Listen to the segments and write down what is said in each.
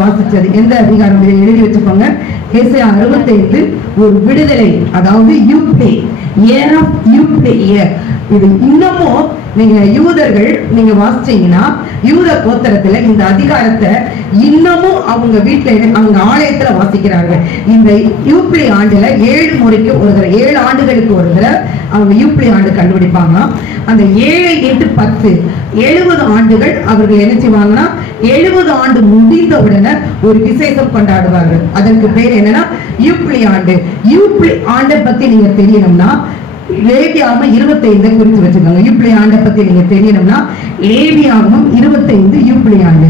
வாசிச்சது எந்த அதிகாரம் எழுதி வச்சுக்கோங்க. ஏசாயா 65 ஒரு விடுதலை, அதாவது யூப்ளே, இயர் ஆஃப் யூப்ளே இயர். இது இன்னமும் நீங்க யூதர்கள் நீங்க வாசிச்சீங்கன்னா யூத கோத்திரத்துல இந்த அதிகாரத்தை இன்னமும் அவங்க வீட்டுல அவங்க ஆலயத்துல வாசிக்கிறார்கள். இந்த யூப்ளி ஆண்டுல 7 முறைக்கு ஒரு தடவை, 7 ஆண்டுகளுக்கு ஒரு தடவை அவங்க யூப்ளி ஆண்டு கண்டுபிடிப்பாங்க. அந்த 7 × 10 70 ஆண்டுகள் அவர்கள் என்ன செய்வாங்கன்னா 70 ஆண்டு முடிந்த உடனே ஒரு விசேஷம் கொண்டாடுவார்கள். அதற்கு பேர் என்னன்னா யூப்ளி ஆண்டு. யூப்ளி ஆண்டை பத்தி நீங்க தெரியணும்னா லேவியாகமம் 25 குறித்து வச்சுக்கோங்க. யூப்ளி ஆண்டை பத்தி நீங்க தெரியணும்னா லேவியாகமம் 25 யூப்ளி ஆண்டு.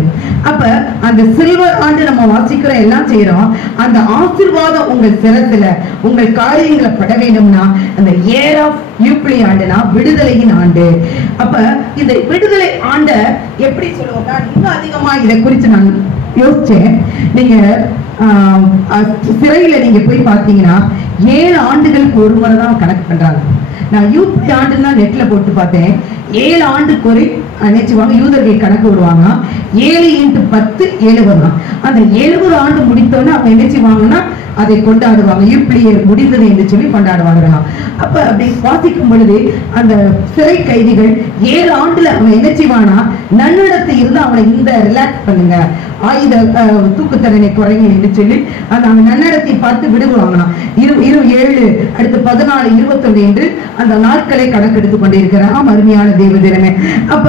அப்ப அந்த சில்வர் ஆண்டு நம்ம வாசிக்கிறோம், எல்லாம் செய்யறோம். அந்த ஆசீர்வாதம் உங்கள் சிரத்துல உங்கள் காரியங்களை பட வேண்டும்னா அந்த இயர் ஆஃப் யூப்ளி ஆண்டுனா விடுதலையின் ஆண்டு. அப்ப இந்த விடுதலை ஆண்ட எப்படி சொல்லுவோம்னா இன்னும் அதிகமா இதை குறித்து நான் யோசிச்சேன். நீங்க சிறையில நீங்க போய் பாத்தீங்கன்னா 7 ஆண்டுகளுக்கு ஒரு முறை தான் கணக்கு பண்றாங்க. நான் யூப்ளி ஆண்டுன்னா நெட்ல போட்டு பார்த்தேன். 7 ஆண்டுக்கு ஒரு நினைச்சுவாங்க யூதர்கள் கணக்கு விடுவாங்க. 7 × 10 70 தான். அந்த 70 ஆண்டு முடித்தோன்னு அவங்க நினைச்சுவாங்கன்னா அதை கொண்டாடுவாங்க. யூப்ளியை முடிந்தது என்று சொல்லி கொண்டாடுவாங்க. அப்ப அப்படி வாசிக்கும் பொழுது அந்த சிறை கைதிகள் 7 ஆண்டுல அவன் என்ன செய்வானா நன்னடத்தை இருந்து அவனை இந்த ரிலாக்ஸ் பண்ணுங்க, ஆயுத தூக்கு தண்டனை குறைங்க என்று சொல்லி அந்த அவன் நன்னடத்தை பார்த்து விடுவாங்களாம். 7 அடுத்து 14 21 என்று அந்த நாட்களை கணக்கெடுத்து கொண்டிருக்கிறான். அருமையான தேவ தினமே. அப்ப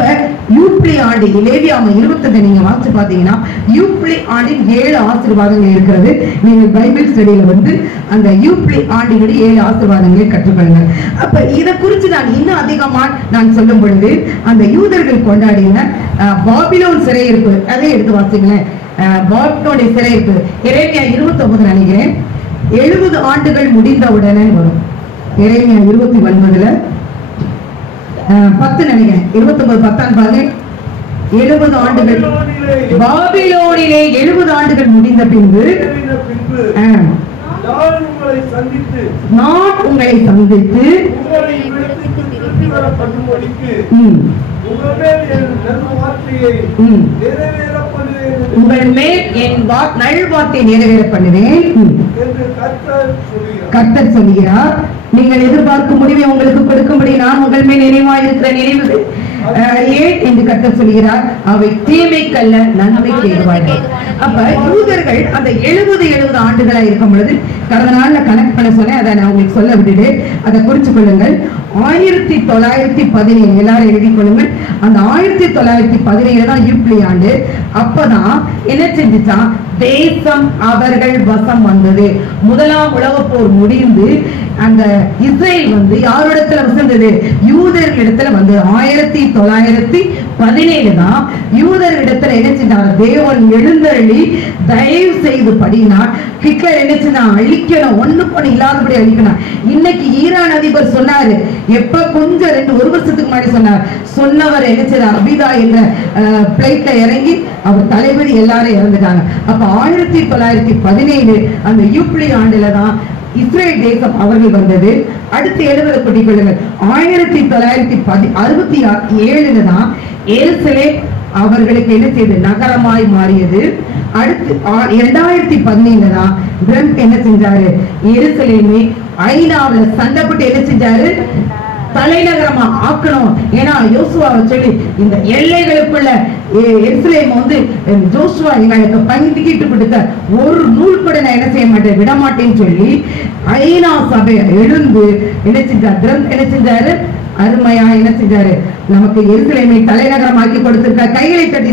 யூப்ளி ஆண்டு லேவியாகமம் 25 நீங்க வாசிச்சு பாத்தீங்கன்னா யூப்ளி ஆண்டின் 7 ஆசீர்வாதங்கள் இருக்கிறது. நீங்க பைபிள் ஸ்டடியில வந்து அந்த யூப்ளி ஆண்டினுடைய 7 ஆசீர்வாதங்களை கற்றுக்கொள்ளுங்க. அப்ப இதை குறித்து நான் இன்னும் அதிகமா நான் சொல்லும் பொழுது அந்த யூதர்கள் கொண்டாடின பாபிலோன் சிறையிருப்பு அதை எடுத்து வாசிங்களேன். பாபிலோனுடைய சிறையிருப்பு எரேமியா 29 நினைக்கிறேன் 70 ஆண்டுகள் முடிந்தவுடனே வரும். எரேமியா 29 10 நினைக்கிறேன் 29 10 பாருங்க. 70 ஆண்டுகள் பாபிலோனிலே 70 ஆண்டுகள் முடிந்த பின்பு நான் உங்களை சந்தித்து உங்கள் மேல் என் நல்வார்த்தை நிறைவேற பண்ணுவேன் கர்த்தர் சொல்கிறார். நீங்கள் எதிர்பார்க்கும் முடிவை உங்களுக்கு கொடுக்கும்படி நான் உங்கள் மேல் நினைவாயிருக்கிற நினைவு ஏன் என்று கர்த்தர் சொல்கிறார், அவை தீமைக்கல்ல நன்மைக்கு ஏதுவாயின. அப்ப யூதர்கள் அந்த 70 ஆண்டுகளா இருக்கும் பொழுது கடந்த நாள்ல கனெக்ட் பண்ண சொன்னேன், அதை நான் உங்களுக்கு சொல்ல விட்டுட்டு அதை குறிச்சு கொள்ளுங்கள். 1917 எல்லாரும் எழுதி கொள்ளுங்கள். அந்த 1917 தான் யூப்ளி ஆண்டு. அப்பதான் என்ன செஞ்சுச்சான் தேசம் அவர்கள் வசம் வந்தது. முதலாம் உலக போர் முடிந்து அந்த இஸ்ரேல் வந்து யாரிடத்துல வசந்தது யூதர்களிடத்துல வந்து 1917 தான் யூதர்களிடத்துல என்ன செஞ்சார் தேவன் எழுந்தருளி தயவு செய்து படினார். ஹிட்லர் என்ன செஞ்சான் அழிக்கணும், ஒண்ணுக்கு இல்லாதபடி அழிக்கணும். இன்னைக்கு ஈரான் அதிபர் சொன்னாரு, எப்ப கொஞ்சம் 1 வருஷத்துக்கு முன்னாடி சொன்னவர் என்ன செய்தார் அபிதா என்ற பிளைட்ல இறங்கி அவர் தலைவர் எல்லாரும் இறந்துட்டாங்க. அப்ப 1917 அந்த யூப்ளி ஆண்டுல தான் இஸ்ரேல் தேசம் அவர்கள் வந்தது. அடுத்து 70 கூட்டிக் கொள்ளுங்கள். 1967 தான் எருசலேம் அவர்களுக்கு என்ன செய்து நகரமாய் மாறியது. அடுத்து 2017 தான் ட்ரம்ப் என்ன செஞ்சாரு எருசலேமே ஐநாவுல சண்டைப்பட்டு என்ன செஞ்சாரு தலைநகரமா ஆக்கணும். ஏன்னா யோசுவாவை சொல்லி இந்த எல்லைகளுக்குள்ள எருசலேம் வந்து ஜோசுவா எங்களுக்கு பங்கிட்டு கொடுத்த ஒரு நூல் கூட நான் என்ன செய்ய மாட்டேன் விட மாட்டேன்னு சொல்லி ஐநா சபை எழுந்து என்ன செஞ்சார் என்ன செஞ்சாரு அருமையா என்ன செஞ்சாரு நமக்கு எருசலேமை தலைநகரமாக்கி கொடுத்திருக்க கைகளை தட்டி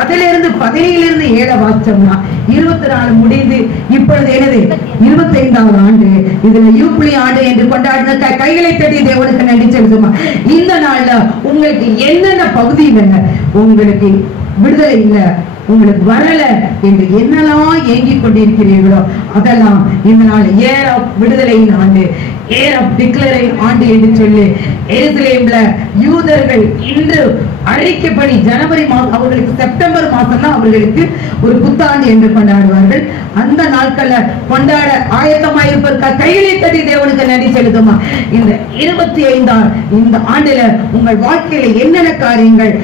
அதுல இருந்து 17 7 வாசிச்சோம்னா 24 முடிந்து இப்பொழுது என்னது 25வது ஆண்டு. இதுல யூப்ளி ஆண்டு என்று கொண்டாடின கைகளை தட்டி தேவனுக்கு நன்றி செலுத்துமா. இந்த நாள்ல உங்களுக்கு என்னென்ன பகுதியில உங்களுக்கு விடுதலை இல்லை, உங்களுக்கு வரல என்று என்னெல்லாம் ஏங்கிக் கொண்டிருக்கிறீர்களோ அதெல்லாம் இந்த நாள் ஏர் ஆஃப் விடுதலையின் ஆண்டு, ஏர் ஆஃப் டிக்ளரிங் ஆண்டு என்று சொல்லி எருசலேம்ல யூதர்கள் இன்று அறிக்கைப்படி ஜனவரி மாதம் அவர்களுக்கு செப்டம்பர் மாதம் தான் அவர்களுக்கு ஒரு புத்தாண்டு என்று கொண்டாடுவார்கள். அந்த நாட்கள்ல கொண்டாட ஆயத்தமாயிருப்பதற்காக கையிலே தட்டி தேவனுக்கு நன்றி செலுத்துமா. இந்த 25ஆம் இந்த ஆண்டுல உங்கள் வாழ்க்கையில என்னென்ன காரியங்கள்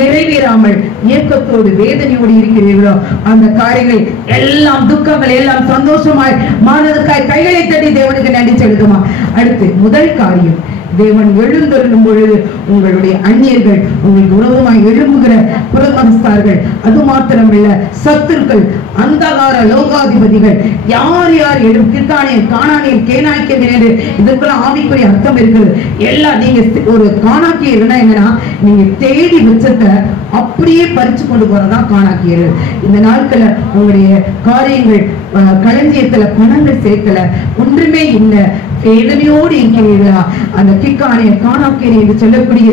நிறைவேறாமல் ஏக்கத்தோடு வேதனையோடு இருக்கிறீர்களோ அந்த காரியங்கள் எல்லாம் துக்கங்கள் எல்லாம் சந்தோஷமாய் மாறுவதற்காய் கைகளை தட்டி தேவனுக்கு நன்றி செலுத்துமா. அடுத்து முதல் காரியம், தேவன் எழுந்தருளும் பொழுது உங்களுடைய அந்நியர்கள் உங்களுக்கு விரோதமாய் எழும்புகிற புறமனஸ்தார்கள், அது மாத்திரமல்ல சத்துருக்கள், அந்தகார லோகாதிபதிகள், யார் யார் எழும் கிர்கானியன் கானானியன் கேனாக்கியன் என்று இதற்கெல்லாம் ஆவிக்குரிய அர்த்தம் இருக்குது. எல்லாம் நீங்க ஒரு காணாக்கியர்னா என்னன்னா, நீங்க தேடி வச்சத்தை அப்படியே பறிச்சு கொண்டு போறதா காணாக்கியர்கள். இந்த நாட்கள உங்களுடைய காரியங்கள் களஞ்சியத்துல பணங்கள் சேர்க்கல, ஒன்றுமே இல்லை, வேதனையோடு இருக்கிறீர்களா? அந்த கிக்கானியர் காணாக்கியர் என்று சொல்லக்கூடிய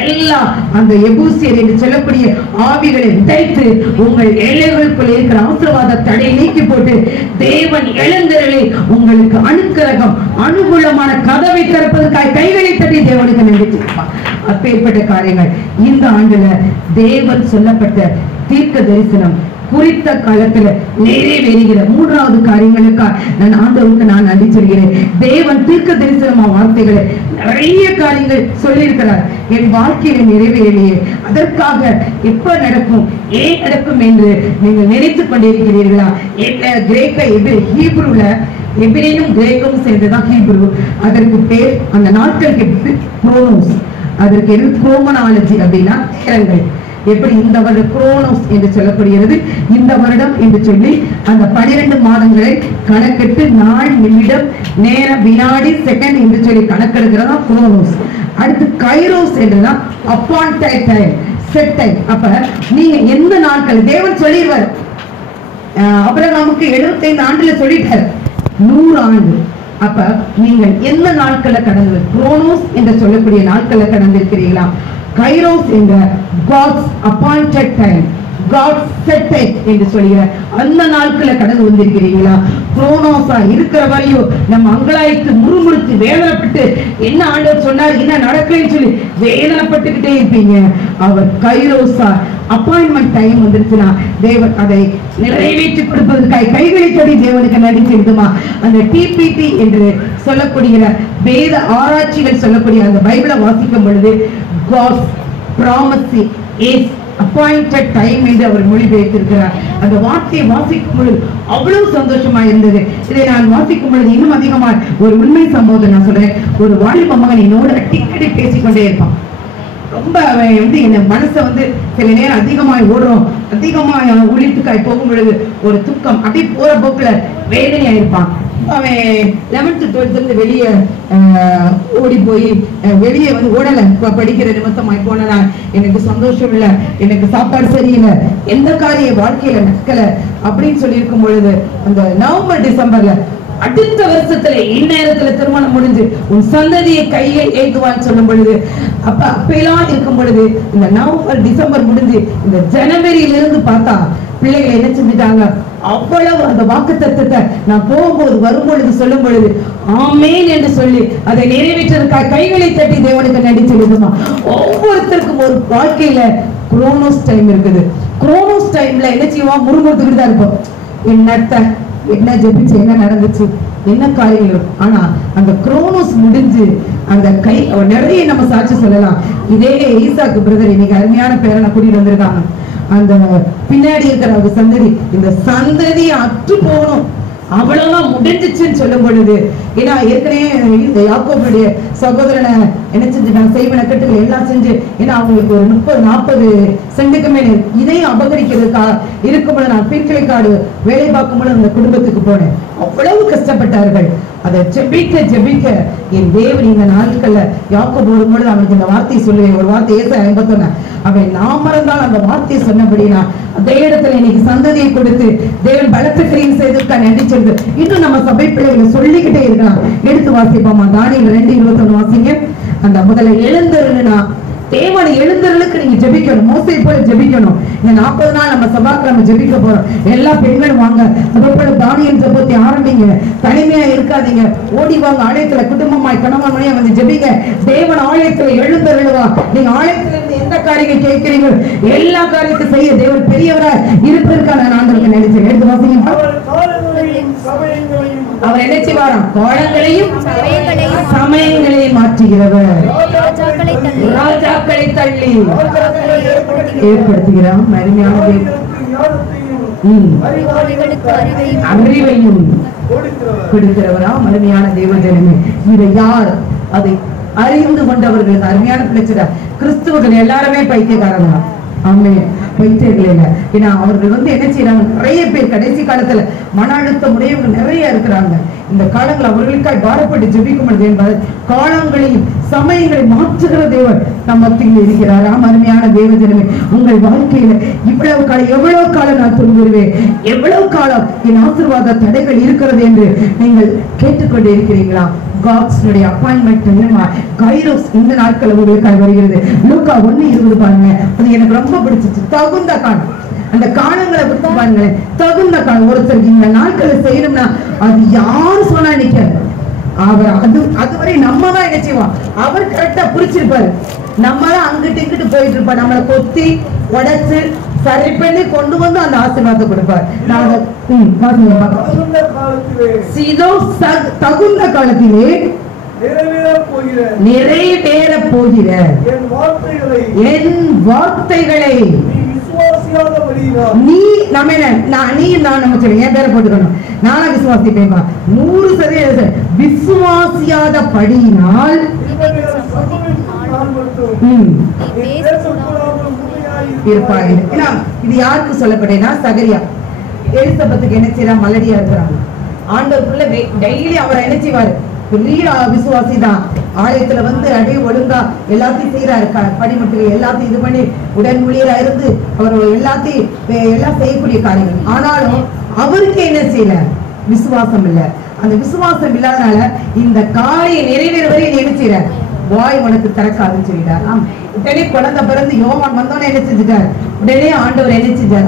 எல்லா அந்த எபூசியர் என்று சொல்லக்கூடிய ஆவிகளை விதைத்து உங்கள் எல்லைகளுக்குள் இருக்கிற ஆசீர்வாத தடை நீக்கி போட்டு தேவன் எழுந்தருளி உங்களுக்கு அனுக்கிரகம் அனுகூலமான கதவை திறப்பதற்காக கைகளை தட்டி தேவனுக்கு நன்றி சொல்லுவார். அப்பேற்பட்ட காரியங்கள் இந்த ஆண்டுல தேவன் சொல்லப்பட்ட தீர்க்க தரிசனம் குறித்த காலத்துல நிறைவேறுகிற மூன்றாவது காரியங்களுக்காக நான் ஆண்டவருக்கு நான் நன்றி சொல்கிறேன். தேவன் தீர்க்க தரிசனமா வார்த்தைகளை நிறைய காரியங்கள் சொல்லியிருக்கிறார். என் வாழ்க்கையில நிறைவேறியே அதற்காக எப்ப நடக்கும், ஏன் நடக்கும் என்று நீங்கள் நினைத்துக் கொண்டிருக்கிறீர்களா? கிரேக்க ஹீப்ருல எபிரேயும் கிரேக்கும் சேர்ந்துதான் ஹீப்ரு. அதற்கு பேர் அந்த நாட்களுக்கு குரோனோஸ், அதற்கு குரோமனாலஜி அப்படின்னா நேரங்கள். எப்படி இந்த வருடம் குரோனோஸ் என்று சொல்லப்படுகிறது, இந்த வருடம் என்று சொல்லி அந்த 12 மாதங்களை கணக்கிட்டு நாள், நிமிடம், நேரம், வினாடி, செகண்ட் என்று சொல்லி கணக்கெடுக்கிறதா குரோனோஸ். அடுத்து கைரோஸ் என்றுதான் அப்பாயிண்டட் டைம், செட் டைம். அப்ப நீங்க எந்த நாட்கள் தேவன் சொல்லிடுவார். ஆபிரகாமுக்கு 75 ஆண்டுல சொல்லிட்டார், 100 ஆண்டு. அப்ப நீங்கள் எந்த நாட்களை கடந்து குரோனோஸ் என்று சொல்லக்கூடிய நாட்களை கடந்திருக்கிறீர்களா? கைரோஸ் என்ற God's appointed time, God's set time என்று சொல்கிற அந்த நாட்களை கடந்து வந்திருக்கிறீங்களா? குரோனோஸா இருக்கிற வரையும் நம்ம அங்கலாய்த்து முறுமுறுத்து வேதனைப்பட்டு என்ன ஆண்டவர் சொன்னார் என்ன நடக்கலன்னு சொல்லி வேதனைப்பட்டுக்கிட்டே இருப்பீங்க. அவர் கைரோஸா அப்பாயின்மெண்ட் டைம் வந்துருச்சுன்னா தேவன் அதை நிறைவேற்றி கொடுப்பதற்காக கைகளை தடி தேவனுக்கு நன்றி செலுத்துமா. அந்த டிபிடி என்று சொல்லக்கூடிய வேத ஆராய்ச்சிகள் சொல்லக்கூடிய அந்த பைபிளை வாசிக்கும் பொழுது God's promise is appointed time என்று அவர் மொழிபெயர்த்திருக்கிறார். அந்த வார்த்தையை வாசிக்கும் பொழுது அவ்வளவு சந்தோஷமா இருந்தது. இதை நான் வாசிக்கும் பொழுது இன்னும் அதிகமா ஒரு உண்மை சம்பவத்தை நான் சொல்றேன். ஒரு வாலிப மகன் என்னோட அடிக்கடி பேசிக்கொண்டே இருப்பான். ரொம்ப என்ன மனசை சில நேரம் அதிகமாய் ஓடுறோம், அதிகமாய் ஒளித்துக்காய் போகும் பொழுது ஒரு துக்கம், அப்படி போற போக்குல வேதனையா இருப்பான். அவன் 11th 12th வெளியே ஓடி போய் வெளியே ஓடல, படிக்கிற நிமித்தமாய் போனா எனக்கு சந்தோஷம் இல்லை, எனக்கு சாப்பாடு சரியில்லை, எந்த காரிய வாழ்க்கையில நடக்கல அப்படின்னு சொல்லி இருக்கும் பொழுது அந்த நவம்பர் டிசம்பர்ல அடுத்த வருஷத்துல இந்நேரத்துல திருமணம் முடிஞ்சு உன் சந்ததியை கையில ஏற்றுவான்னு சொல்லும் பொழுது அப்பெல்லாம் இருக்கும் பொழுது இந்த நவம்பர் டிசம்பர் முடிஞ்சு இந்த ஜனவரியிலிருந்து பார்த்தா பிள்ளைகளை என்ன செஞ்சுட்டாங்க, அவ்வளவு அந்த வாக்கு தத்துவத்தை நான் போகும்போது வரும்பொழுது சொல்லும் பொழுது ஆமேன் என்று சொல்லி அதை நிறைவேற்றதுக்காக கைகளை தட்டி தேவனுக்கு நன்றி செலுத்துமா. ஒவ்வொருத்தருக்கும் ஒரு வாழ்க்கையில குரோனோஸ் டைம் இருக்குது. குரோனோஸ் டைம்ல என்ன செய்வோம், முறுமுறுத்துக்கிட்டு தான் இருப்போம். என்ன ஜெபிச்சு என்ன நடந்துச்சு என்ன காரியங்கள். ஆனா அந்த குரோனோஸ் முடிஞ்சு அந்த கை நிறைய நம்ம சாட்சி சொல்லலாம். இதே ஈசாக்கு பிரதர் இன்னைக்கு அருமையான பேரனை கூட்டிட்டு வந்திருக்காங்க. அந்த பின்னாடி இருக்கிற ஒரு சந்ததி, இந்த சந்ததி அற்று போகணும் அவ்வளவுதான் முடிஞ்சிச்சுன்னு சொல்லும் பொழுது, ஏன்னா ஏற்கனவே இந்த யாக்கோபுடைய சகோதரனை என்ன செஞ்சுட்டாங்க, செய்வன கட்டுகள் எல்லாம் செஞ்சு, ஏன்னா அவங்களுக்கு ஒரு 30-40 சென்ட்டுக்கு மேல இதையும் அபகரிக்கிறதுக்காக இருக்கும்போது நான் பீர்க்கிளைக்காடு வேலை பார்க்கும்போது அந்த குடும்பத்துக்கு போனேன். அவ்வளவு கஷ்டப்பட்டார்கள். அதை ஜெபிக்க ஜெபிக்க என் தேவன் இந்த நாட்கள்ல யாக்கோபு வரும்பொழுது அவனுக்கு இந்த வார்த்தையை சொல்லுவேன். ஒரு வார்த்தை ஏசாயா 51 அவன் நான் மறந்தால் அந்த வார்த்தையை சொன்னபடினா அதே இடத்துல இன்னைக்கு சந்ததியை கொடுத்து தேவன் பலத்த கிரியை செய்ததற்காக நன்றி சொல்லுது. இன்னும் நம்ம சபை பிள்ளைகளை சொல்லிக்கிட்டே இருக்கலாம். எடுத்து வாசிப்போமா, தானியேல் 2:21 வாசிங்க. அந்த முதல்ல எழுந்தருளுனா தேவன் எழுந்தருளுக்கு நீங்க ஜெபிக்கணும், மோசே போல ஜெபிக்கணும். இந்த 40 நாள் நம்ம சபாக்கு நம்ம ஜெபிக்க போறோம். எல்லா பெண்களும் வாங்க, அதே போல தானியேல் ஜெபத்தை ஆரம்பிங்க. தனிமையா இருக்காதீங்க, ஓடி வாங்க. ஆலயத்துல குடும்பமாய் கணவன் மனைவி ஜெபிங்க. தேவன் ஆலயத்துல எழுந்தருளுவா. நீங்க ஆலயத்துல இருந்து எந்த காரியங்கள் கேட்கிறீங்க எல்லா காரியத்தை செய்ய தேவன் பெரியவரா இருப்பதற்கான நான் நினைச்சேன். எடுத்து வாசிங்க. அவர் என்ன செய்வாராம்? காலங்களையும் சமயங்களையும் மாற்றுகிறவர், ராஜாக்களை தள்ளி ஏற்படுத்துகிறார். அருமையான அறிவையும் கொடுக்கிறவரா அருமையான தேவஜனமே. இதை யார் அதை அறிந்து கொண்டவர்கள்? அருமையான பிரச்சனை. கிறிஸ்துவர்கள் எல்லாருமே பைத்தியக்காரங்க. ஆமே, பைத்தியர்கள் இல்ல. ஏன்னா அவர்கள் என்ன செய்யறாங்க? நிறைய பேர் கடைசி காலத்துல மன அழுத்தம் உடையவங்க நிறைய இருக்கிறாங்க. இந்த காலங்கள் அவர்களுக்காய் பாரப்பட்டு ஜெபிக்கும் பொழுது என்பது காலங்களையும் சமயங்களை மாற்றுகிற தேவன் நம் மத்தியில் இருக்கிறார். அருமையான தேவஜனமே, உங்கள் வாழ்க்கையில இவ்வளவு காலம், எவ்வளவு காலம் நான் துன்புறுவேன், எவ்வளவு காலம் என் ஆசீர்வாத தடைகள் இருக்கிறது என்று நீங்கள் கேட்டுக்கொண்டே இருக்கிறீங்களா? காட்ஸ்னுடைய அப்பாயின்மெண்ட் கைரோஸ் இந்த நாட்கள் உங்களுக்காக வருகிறது. லூக்கா 1:20 பாருங்க, அது எனக்கு ரொம்ப பிடிச்சிச்சு. தகுந்த காலம், அந்த காலங்களை பற்றி பாருங்களேன். தகுந்த காலம். ஒருத்தருக்கு இந்த நாட்களை செய்யணும்னா அது யாரு சொன்னா நிக்காது. அவர் அதுவரை நம்ம தான் என்ன செய்வோம்? அவர் கரெக்டா புரிச்சிருப்பாரு. நம்ம தான் அங்கிட்டு இங்கிட்டு போயிட்டு இருப்போம். நம்மளை கொத்தி உடைச்சு சரி பண்ணி கொண்டு வந்து அந்த ஆசீர்வாதத்தை கொடுப்பார். தகுந்த காலத்திலே நிறைவேற போகிற என் வார்த்தைகளை நீ நம்ம நீ நான் நம்ம சொல்ல என் பேரை போட்டுக்கணும். நானா விசுவாசிப்பேன்பா 100% விசுவாசியாத படியினால் இருப்பாங்க. இது யாருக்கு சொல்லப்பட்டேன்னா சகரியா எலிசபெத்துக்கு என்ன செய்யறா? மலடியா இருக்கிறாங்க. ஆண்டவருக்குள்ள டெய்லி அவரை என்ன செய்வாரு? பெரிய விசுவாசி தான். ஆலயத்துல அடியே ஒழுங்கா எல்லாத்தையும் செய்யறாரு. படிமட்டுகள் எல்லாத்தையும் இது பண்ணி உடன் ஊழியரா இருந்து அவர் எல்லாத்தையும் எல்லாம் செய்யக்கூடிய காரியங்கள். ஆனாலும் அவருக்கு என்ன செய்யல? விசுவாசம் இல்ல. அந்த விசுவாசம் இல்லாதனால இந்த காரியம் நிறைவேற வரை என்ன செய்யற? வாய் உனக்கு திறக்காதுன்னு சொல்லிட்டார். உடனே குழந்தை பிறந்து யோவான் வந்தோன்னு என்ன செஞ்சுட்டார்? உடனே ஆண்டவர் என்ன செஞ்சார்?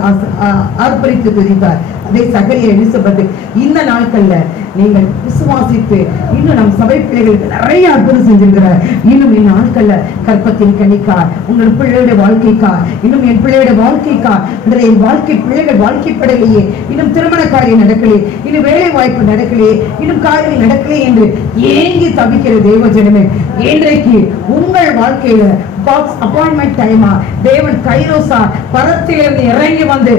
ஆர்ப்பரித்து துதித்தார். அதே சகரியா எலிசபெத் இந்த நாட்கள்ல நீங்கள் விசுவாசித்து இன்னும் நம் சபை பிள்ளைகளுக்கு நிறைய அற்புதம் செஞ்சிருக்கிறார். இன்னும் இந்த நாட்கள்ல கற்பத்தின் கணிக்கா உங்கள் பிள்ளையோட வாழ்க்கைக்கா, இன்னும் என் பிள்ளையோட வாழ்க்கைக்கா, என் வாழ்க்கை பிள்ளைகள் வாழ்க்கைப்படலையே, இன்னும் திருமண காரியம் நடக்கலையே, இன்னும் வேலை வாய்ப்பு நடக்கலையே, இன்னும் காரியம் நடக்கலையே என்று ஏங்கி தவிக்கிற தேவஜனமே, இன்றைக்கு உங்கள் வாழ்க்கையில அப்பாயின்மெண்ட் டைமா தேவன் கைரோசா பரத்திலிருந்து இறங்கி வந்து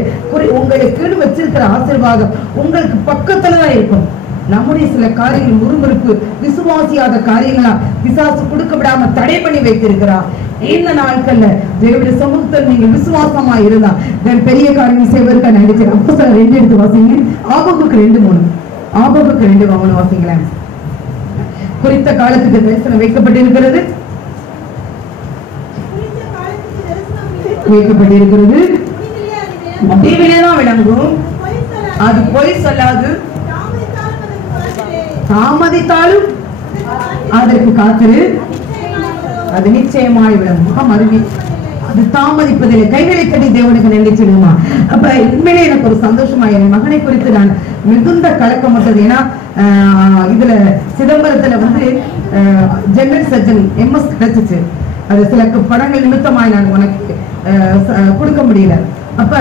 உங்களுக்கு வச்சிருக்கிற ஆசீர்வாதம் உங்களுக்கு பக்கத்துலதான் இருக்கும். நம்முடைய சில காரியங்கள் முறுமுறுப்பு விசுவாசியாத காரியங்களா பிசாசு கொடுக்க விடாம தடை பண்ணி வைத்திருக்கிறார். இந்த நாட்கள்ல தேவனுடைய சமூகத்தில் நீங்க விசுவாசமா இருந்தா பெரிய காரியங்கள் செய்வதற்காக நினைக்கிறேன். அப்போ 2 எடுத்து வாசிங்க. ஆபகுக்கு 2:3 ஆபகுக்கு 2:3 வாசிங்களேன். குறித்த காலத்துக்கு தரிசனம் வைக்கப்பட்டிருக்கிறது வைக்கப்பட்டிருக்கிறது தீவினைதான் விளங்கும். அது பொய் சொல்லாது. தாமதித்தாலும் அதற்கு காத்திரு, அது நிச்சயமாய் விளங்கும். அது தாமதிப்பதில்லை. கைகளை கட்டி தேவனுக்கு நன்றி சொல்லுமா. அப்ப உண்மையிலே எனக்கு ஒரு சந்தோஷமா என் மகனை குறித்து நான் மிகுந்த கலக்கப்பட்டது. ஏன்னா இதுல சிதம்பரத்துல ஜெனரல் சர்ஜன் MS கிடைச்சிச்சு. அது சில படங்கள் நிமித்தமாய் நான் உனக்கு கொடுக்க முடியல. அப்ப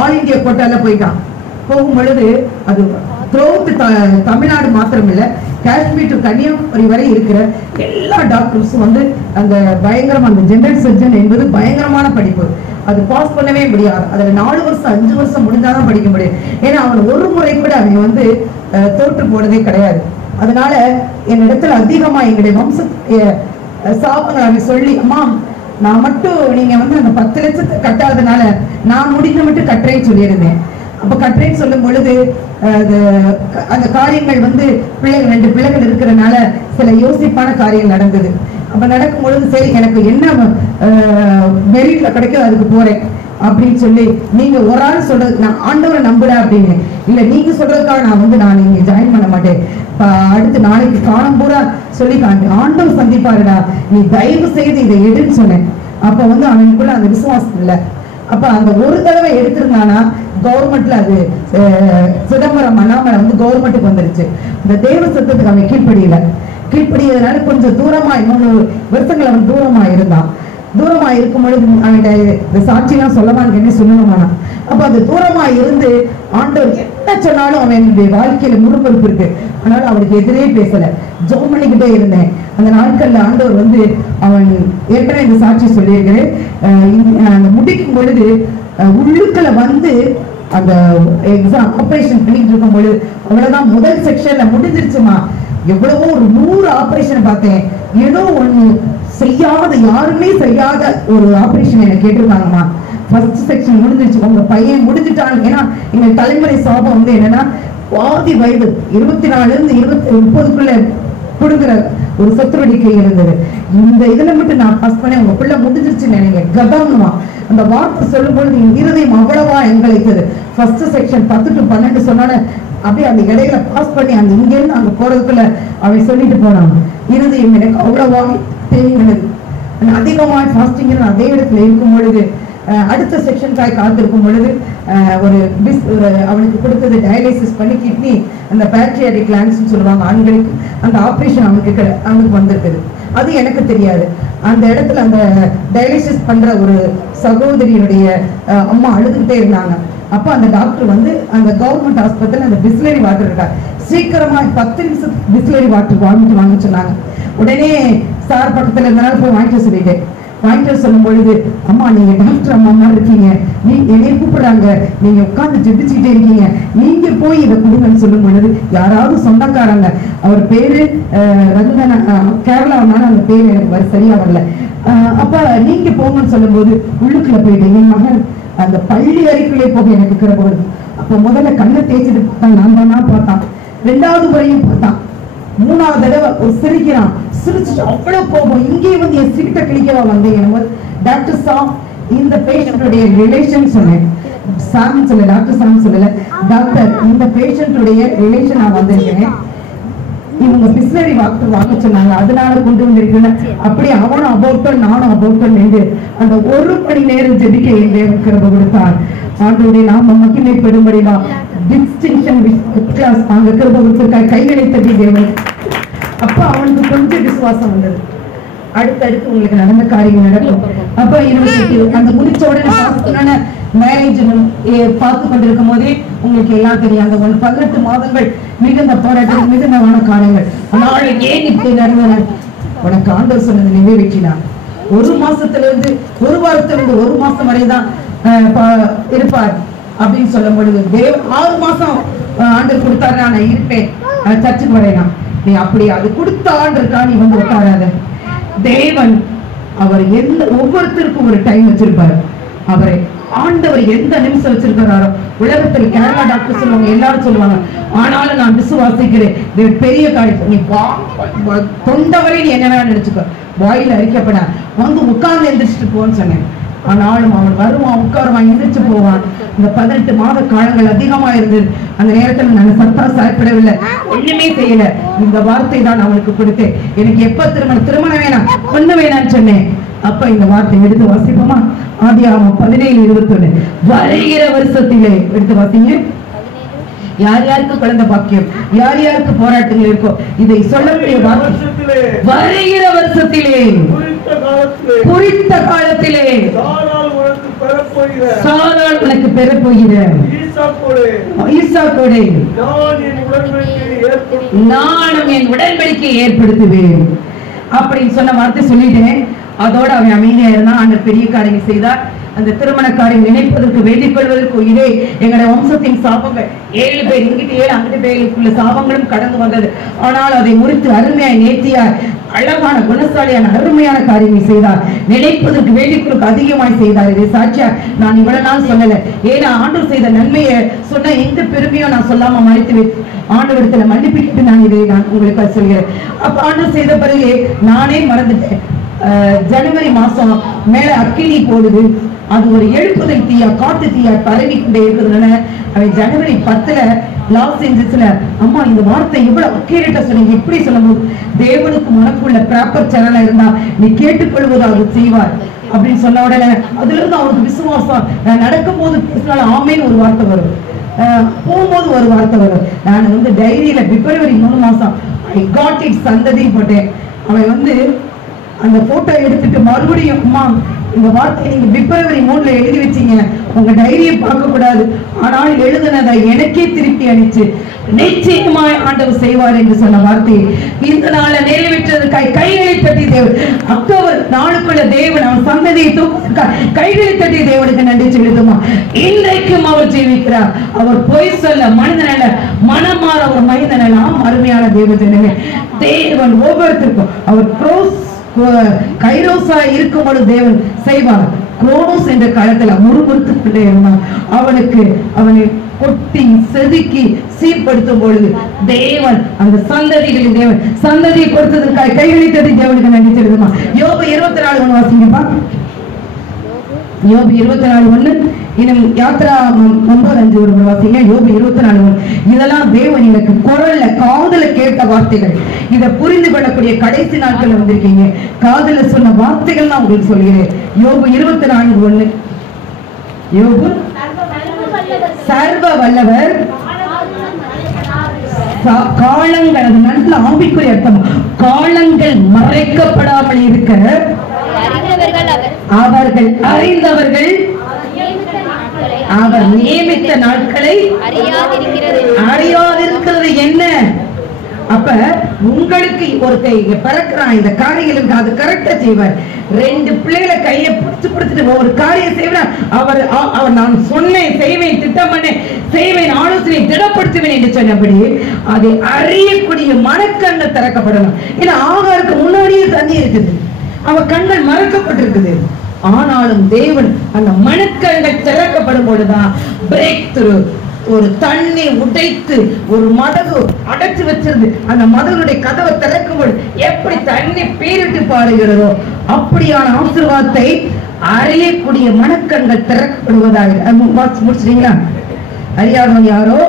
ஆல் இந்தியா கோட்டால போயிட்டான். போகும் பொழுது அது தமிழ்நாடு மாத்திரம் இல்ல, காஷ்மீர் டு கன்னியாகுமரி வரை இருக்கிற எல்லா டாக்டர்ஸும் அந்த பயங்கரமா அந்த ஜெனரல் சர்ஜன் என்பது பயங்கரமான படிப்பு. அது பாஸ் பண்ணவே முடியாது. அதுல 4 வருஷம் 5 வருஷம் முடிஞ்சாதான் படிக்க முடியும். ஏன்னா அவன் ஒரு முறை கூட அவன் தோற்று போனதே கிடையாது. அதனால என்னிடத்துல அதிகமா எங்களுடைய வம்ச சாபங்களை அவன் சொல்லி, அம்மா நான் மட்டும் நீங்க அந்த 10 லட்சத்தை கட்டாதனால நான் முடிஞ்ச மட்டும் கட்டுறேன்னு சொல்லியிருந்தேன். அப்ப கட்டுறேன்னு சொல்லும் பொழுது அந்த காரியங்கள் பிள்ளைகள் 2 பிள்ளைகள் இருக்கிறதுனால சில யோசிப்பான காரியங்கள் நடந்தது. அப்ப நடக்கும் பொழுது சரி எனக்கு என்ன மெரிட்ல கிடைக்கும் அதுக்கு போறேன் அப்படின்னு சொல்லி, நீங்க ஒரு ஆள் சொல்றது நான் ஆண்டவரை நம்புட அப்படின்னு இல்ல, நீங்க சொல்றதுக்காக நான் இங்க ஜாயின் பண்ண மாட்டேன், அடுத்து நாளைக்கு காலம் பூரா சொல்லி காட்டு ஆண்டவர் சந்திப்பாருடா, நீ தயவு செய்து இதை எடுன்னு சொன்னேன். அப்ப அவனுக்குள்ள அந்த விசுவாசம் இல்லை. அப்ப அந்த ஒரு தடவை எடுத்திருந்தானா கவர்மெண்ட்ல அது சிதம்பரம் அண்ணாமலை கவர்மெண்ட்டுக்கு வந்துருச்சு. இந்த தேவ சத்தத்துக்கு அவன் கீழ்ப்படியல. கீழ்ப்படியதுனால கொஞ்சம் தூரமா 3 வருஷங்கள் அவன் தூரமா இருந்தான். தூரமா இருக்கும் பொழுது அவன்கிட்ட இந்த சாட்சியெல்லாம் சொல்லவான்னு என்ன சொல்லணுமானா, அப்ப அந்த தூரமா இருந்து ஆண்டவர் என்ன சொன்னாலும் அவனுடைய வாழ்க்கையில முறுமுறுப்பு இருக்கு, ஆனாலும் அவனுக்கு எதிரே பேசல, ஜெபம் பண்ணிக்கிட்டே இருந்தேன். அந்த நாட்கள்ல ஆண்டவர் வந்து அவன் ஏற்கனவே இந்த சாட்சி சொல்லியிருக்கிறேன், அந்த முடிக்கும் பொழுது உள்ளுக்குள்ள வந்து அந்த எக்ஸாம் ஆபரேஷன் பண்ணிட்டு இருக்கும் பொழுது அவ்வளவுதான், முதல் செக்ஷன்ல முடிஞ்சிருச்சுமா, எவ்வளவோ ஒரு 100 ஆபரேஷன் பார்த்தேன், ஏதோ ஒண்ணு செய்யாத, யாருமே செய்யாத ஒரு ஆபரேஷன் என்ன கேட்டிருக்காங்கம்மா. ஃபர்ஸ்ட் செக்ஷன் முடிஞ்சிருச்சு, உங்க பையன் முடிஞ்சிட்டான். ஏன்னா எங்க தலைமுறை சாபம் வந்து என்னன்னா, பாதி வயது 24 இருந்து 30க்குள்ள கொடுக்குற ஒரு சொத்துவடிக்கை இருந்தது. இந்த இதுல மட்டும் நான் பாஸ் பண்ணி உங்க பிள்ளை முடிஞ்சிருச்சுன்னு நினைங்க கதம்மா. அந்த வார்த்தை சொல்லும் பொழுது என் இருதயம் அவ்வளவா எங்களைத்தது. ஃபர்ஸ்ட் செக்ஷன் 10 to 12 சொன்னால அப்படியே அந்த இடையில பாஸ் பண்ணி அந்த இங்கிருந்து அங்க போறதுக்குள்ள அவன் சொல்லிட்டு போனாங்க. இருதயம் எனக்கு அவ்வளவா தெரியுது. அதிகமா ஃபாஸ்டிங் அதே இடத்துல இருக்கும் பொழுது அடுத்த செக்ஷனுக்காக காத்திருக்கும் பொழுது ஒரு அவனுக்கு கொடுத்தது டயாலிசிஸ் பண்ணி கிட்னி அந்த பேட்ரியாட்டிக் கிளான்ஸ் சொல்லுவாங்க ஆண்களுக்கு, அந்த ஆப்ரேஷன் அவனுக்கு வந்திருக்குது. அது எனக்கு தெரியாது. அந்த இடத்துல அந்த டயாலிசிஸ் பண்ற ஒரு சகோதரியுடைய அம்மா அழுதுகிட்டே இருந்தாங்க. அப்ப அந்த டாக்டர் வந்து அந்த கவர்மெண்ட் ஹாஸ்பிட்டல் அந்த பிஸ்லரி வாட்டர் இருக்கா, சீக்கிரமா 10 நிமிஷம் பிஸ்லரி வாட்டர் வாங்க சொன்னாங்க. உடனே சார் பக்கத்துல இருந்தனால போய் வாங்கிட்டு சொல்லிட்டேன். வாங்கிட்டு சொல்லும் பொழுது, அம்மா நீங்க டாக்டர் அம்மா மாதிரி இருக்கீங்க, என்னை கூப்பிடுறாங்க, நீங்க உட்கார்ந்து ஜெபிச்சுக்கிட்டே இருக்கீங்க, நீங்க போய் இதை கொடுங்கன்னு சொல்லும் பொழுது யாராவது சொந்தக்காரங்க, அவர் பேரு ரகுதன கேரளாவனால அந்த பேரு எனக்கு சரியா வரல, அப்ப நீங்க போங்கன்னு சொல்லும் போது உள்ளுக்குள்ள போயிட்டு என் மகன் அந்த பள்ளி அறைக்குள்ளே போக எனக்கு கிளம்புவது. அப்ப முதல்ல கண்ணை தேய்ச்சிட்டு பார்த்தான், நான் தானா பார்த்தான், 2வது முறையும் பார்த்தான், 3வது தடவை ஒரு சிரிக்கிறான், சிரிச்சுட்டு அவ்வளவு கோபம், இங்கே வந்து என் சிரிட்ட கிளிக்கவா வந்தீங்க. டாக்டர் சாம் இந்த பேஷண்ட்டுடைய ரிலேஷன் சொன்னேன், சாம் சொல்ல, டாக்டர் சாம் சொல்லல, டாக்டர் இந்த பேஷண்ட்டுடைய ரிலேஷன் நான் வந்திருக்கேன், இவங்க பிஸ்லரி வாட்டர் வாங்க சொன்னாங்க, அதனால கொண்டு வந்திருக்கேன். அப்படி அவனும் அபௌட்டன் நானும் அபௌட்டன் என்று அந்த 1 மணி நேரம் ஜெபிக்க என் தேவன் கிருபை கொடுத்தார். ஆண்டவருடைய நாம மகிமைப்படும்படியா டிஸ்டிங்ஷன் கிளாஸ் அங்க கிருபை கொடுத்திருக்கார். கைகளை தட்டி தேவன். அப்ப அவனுக்கு கொஞ்சம் விசுவாசம் வந்தது, அடுத்தடுத்து உங்களுக்கு நடந்த காரியங்கள் நடக்கும். அப்ப அந்த முடிச்ச உடனே மேரேஜ் பார்த்து கொண்டிருக்கும் போதே உங்களுக்கு எல்லாம் தெரியும், அந்த 18 மாதங்கள் மிகுந்த போராட்டம், மிகுந்தமான காரியங்கள். ஆனால் ஏன் இப்படி நடந்தன, உனக்கு ஆண்டவர் சொன்னது நிறைவேற்றினார். 1 மாசத்திலிருந்து 1 வாரத்திலிருந்து 1 மாசம் வரைதான் இருப்பார் அப்படின்னு சொல்லும் பொழுது, 6 மாசம் ஆண்டவர் கொடுத்தாரு, நான் இருப்பேன் சர்ச்சுக்கு வரையலாம். நீ அப்படி அது கொடுத்த ஆண்டு இருக்கா, நீ வந்து உட்காராத. தேவன் அவர் ஒவ்வொருத்தருக்கும் ஒரு டைம் வச்சிருப்பாரு. அவரை ஆண்டவர் எந்த நிமிஷம் வச்சிருக்கிறாரோ, உலகத்தில் கேரளா டாக்டர் சொல்லுவாங்க, எல்லாரும் சொல்லுவாங்க, ஆனாலும் நான் விசுவாசிக்கிறேன் பெரிய காரியம், நீ தொண்டவரை நீ என்ன வேணா நினைச்சுக்கோ, வாயில அரிக்கப்பட வந்து உட்கார்ந்து எந்திரிச்சிட்டு போன்னு சொன்னேன். ஆனாலும் அவன் வருவான், உட்காருவான், எந்திரிச்சு போவான். இந்த 18 மாத காலங்கள் அதிகமா இருந்தது. அந்த நேரத்தில் நான் சத்தா சாப்பிடவில்லை, ஒண்ணுமே செய்யல. இந்த வார்த்தை தான் அவனுக்கு கொடுத்தேன், எனக்கு எப்ப திருமணம் வேணாம், பொண்ணு வேணான்னு சொன்னேன். அப்ப இந்த வார்த்தை எடுத்து வாசிப்போமா? ஆதியாகமம் 17:21. வருகிற வருஷத்திலே எடுத்து வாசிங்க. யார் யாருக்கு குழந்தை பாக்கியம், யார் யாருக்கு போராட்டங்கள் இருக்கோ, இதை சொல்லக்கூடிய வருகிற வருஷத்திலே குறித்த காலத்திலே சாராள் உனக்கு பெறப்போகிற ஈசாக்கோடு நானும் என் உடன்படிக்கையை ஏற்படுத்துவேன் அப்படின்னு சொன்ன வார்த்தை சொல்லிட்டேன். அதோட அவன் அமைதியா இருந்தான். அந்த பெரிய காரியங்கள் செய்தார். அந்த திருமண காரியம் நினைப்பதற்கு வேண்டிக் கொள்வதற்கு இதே எங்களுடைய வம்சத்தின் சாபங்கள் 7 பேர் இங்கிட்டு 7 அங்கிட்டு பேருக்குள்ள சாபங்களும் கடந்து வந்தது. ஆனால் அதை முறித்து அருமையாய் நேர்த்தியாய் அழகான குணசாலியான அருமையான காரியங்களை செய்தார். நினைப்பதற்கு வேண்டிக் அதிகமாய் செய்தார். இதை சாட்சியா நான் இவ்வளவு நாள் சொல்லல. ஏன்னா ஆண்டவர் செய்த நன்மையை சொன்ன எந்த பெருமையும் நான் சொல்லாம மறைத்து ஆண்டவரிடத்துல மன்னிப்பிட்டு நான் இதை நான் உங்களுக்கு சொல்கிறேன். அப்ப ஆண்டவர் செய்த பிறகு நானே மறந்துட்டேன். ஜனவரி மாசம் மேல அக்கினி போடுது, அது ஒரு எழுப்புதல் தீயா, காட்டு தீயா பரவி கொண்டே இருக்கிறதுனால அவன் ஜனவரி 10 லாஸ் ஏஞ்சல்ஸ்ல, அம்மா இந்த வார்த்தை இவ்வளவு அக்கீரேட்டா சொன்னீங்க, இப்படி சொல்லும்போது தேவனுக்கு உனக்குள்ள ப்ராப்பர் சேனலா இருந்தா நீ கேட்டுக்கொள்வது அவர் செய்வார் அப்படின்னு சொன்ன உடனே அதுல இருந்து அவனுக்கு விசுவாசம். நடக்கும் போது ஆமேன்னு ஒரு வார்த்தை வரும், போகும்போது ஒரு வார்த்தை வரும். நான் வந்து டைரியில பிப்ரவரி 3 மாசம் ஐ காட் இட் சந்ததி போட்டேன். அவன் வந்து அந்த போட்டோ எடுத்துட்டு மறுபடியும் அம்மா இந்த வார்த்தையை நீங்க பிப்ரவரி 3 எழுதி வச்சீங்க, உங்க டைரியை பார்க்க கூடாது, ஆனால் எழுதுனதை எனக்கே திருப்பி அனுப்பிச்சு நிச்சயமாய் ஆண்டவர் செய்வார் என்று சொன்ன வார்த்தையை இந்த நாள நிறைவேற்றதற்காக கைகளை தட்டி தேவன் அக்டோபர் 4க்குள்ள தேவன் அவன் சந்ததியை கைகளை தட்டி தேவனுக்கு நன்றி செலுத்துமா. இன்றைக்கும் அவர் ஜீவிக்கிறார். அவர் பொய் சொல்ல மனிதனல்ல, மனமாற ஒரு மனிதனல்ல. அருமையான தேவ ஜனமே, தேவன் ஒவ்வொருத்தருக்கும் அவர் கைரோசா இருக்கும் பொழுது தேவன் செய்வார். குரோனோஸ் என்ற காலத்துல முறுமுறுத்து கொண்டே இருந்தான். அவனை கொட்டி செதுக்கி சீர்படுத்தும் பொழுது தேவன் அந்த சந்ததிகளின் தேவன் சந்ததியை கொடுத்ததற்காக கைகளை தட்டி தேவனுக்கு நன்றி செலுத்துமா. யோபு 24:1 வாசிங்கப்பா. யோபு 24:1 இன்னும் யாத்ரா 9:5 ஒரு வாசிங்க. யோபு 24:1 இதெல்லாம் தேவன் எனக்கு குரல்ல காதுல கேட்ட வார்த்தைகள். இதை புரிந்து கொள்ளக்கூடிய கடைசி நாட்கள் வந்திருக்கீங்க. காதுல சொன்ன வார்த்தைகள் நான் உங்களுக்கு சொல்கிறேன். யோபு 24:1 யோபு சர்வ வல்லவர் காலங்கள், அது நல்ல ஆவிக்குரிய அர்த்தம், காலங்கள் மறைக்கப்படாமல் இருக்க அவர்கள் அறிந்தவர்கள் அவர் நியமித்த நாட்களை அறியாதிருக்கிறது என்ன? அப்ப உங்களுக்கு ஒருத்தர் பிறக்கிறான், இந்த காரியங்களுக்கு அது கரெக்டா செய்வார். 2 பிள்ளைகளை கையை பிடிச்சிட்டு ஒரு காரியம் செய்வார். அவர் நான் சொன்னேன், செய்வேன், திட்டம் பண்ணேன், செய்வேன், ஆலோசனை திடப்படுத்துவேன் என்று சொன்னபடி அதை அறியக்கூடிய மனக்கண்கள் திறக்கப்படணும். ஏன்னா ஆகாருக்கு முன்னாடியே தண்ணி இருக்குது, அவன் கண்கள் மறைக்கப்பட்டிருக்குது. ஆனாலும் தேவன் அந்த மனக்கண்கள் திறக்கப்படும் பொழுதுதான் பிரேக் த்ரூ. ஒரு தண்ணி உடைத்து ஒரு மதகு அடைச்சு வச்சிருந்து அந்த மதகுடைய கதவை திறக்கும்போது எப்படி தண்ணி பீரிட்டு பாருகிறதோ அப்படியான ஆசீர்வாதத்தை அறியக்கூடிய மனக்கண்கள் திறக்கப்படுவதாக. முடிச்சிட்டீங்களா? அறியாதவன் யாரோ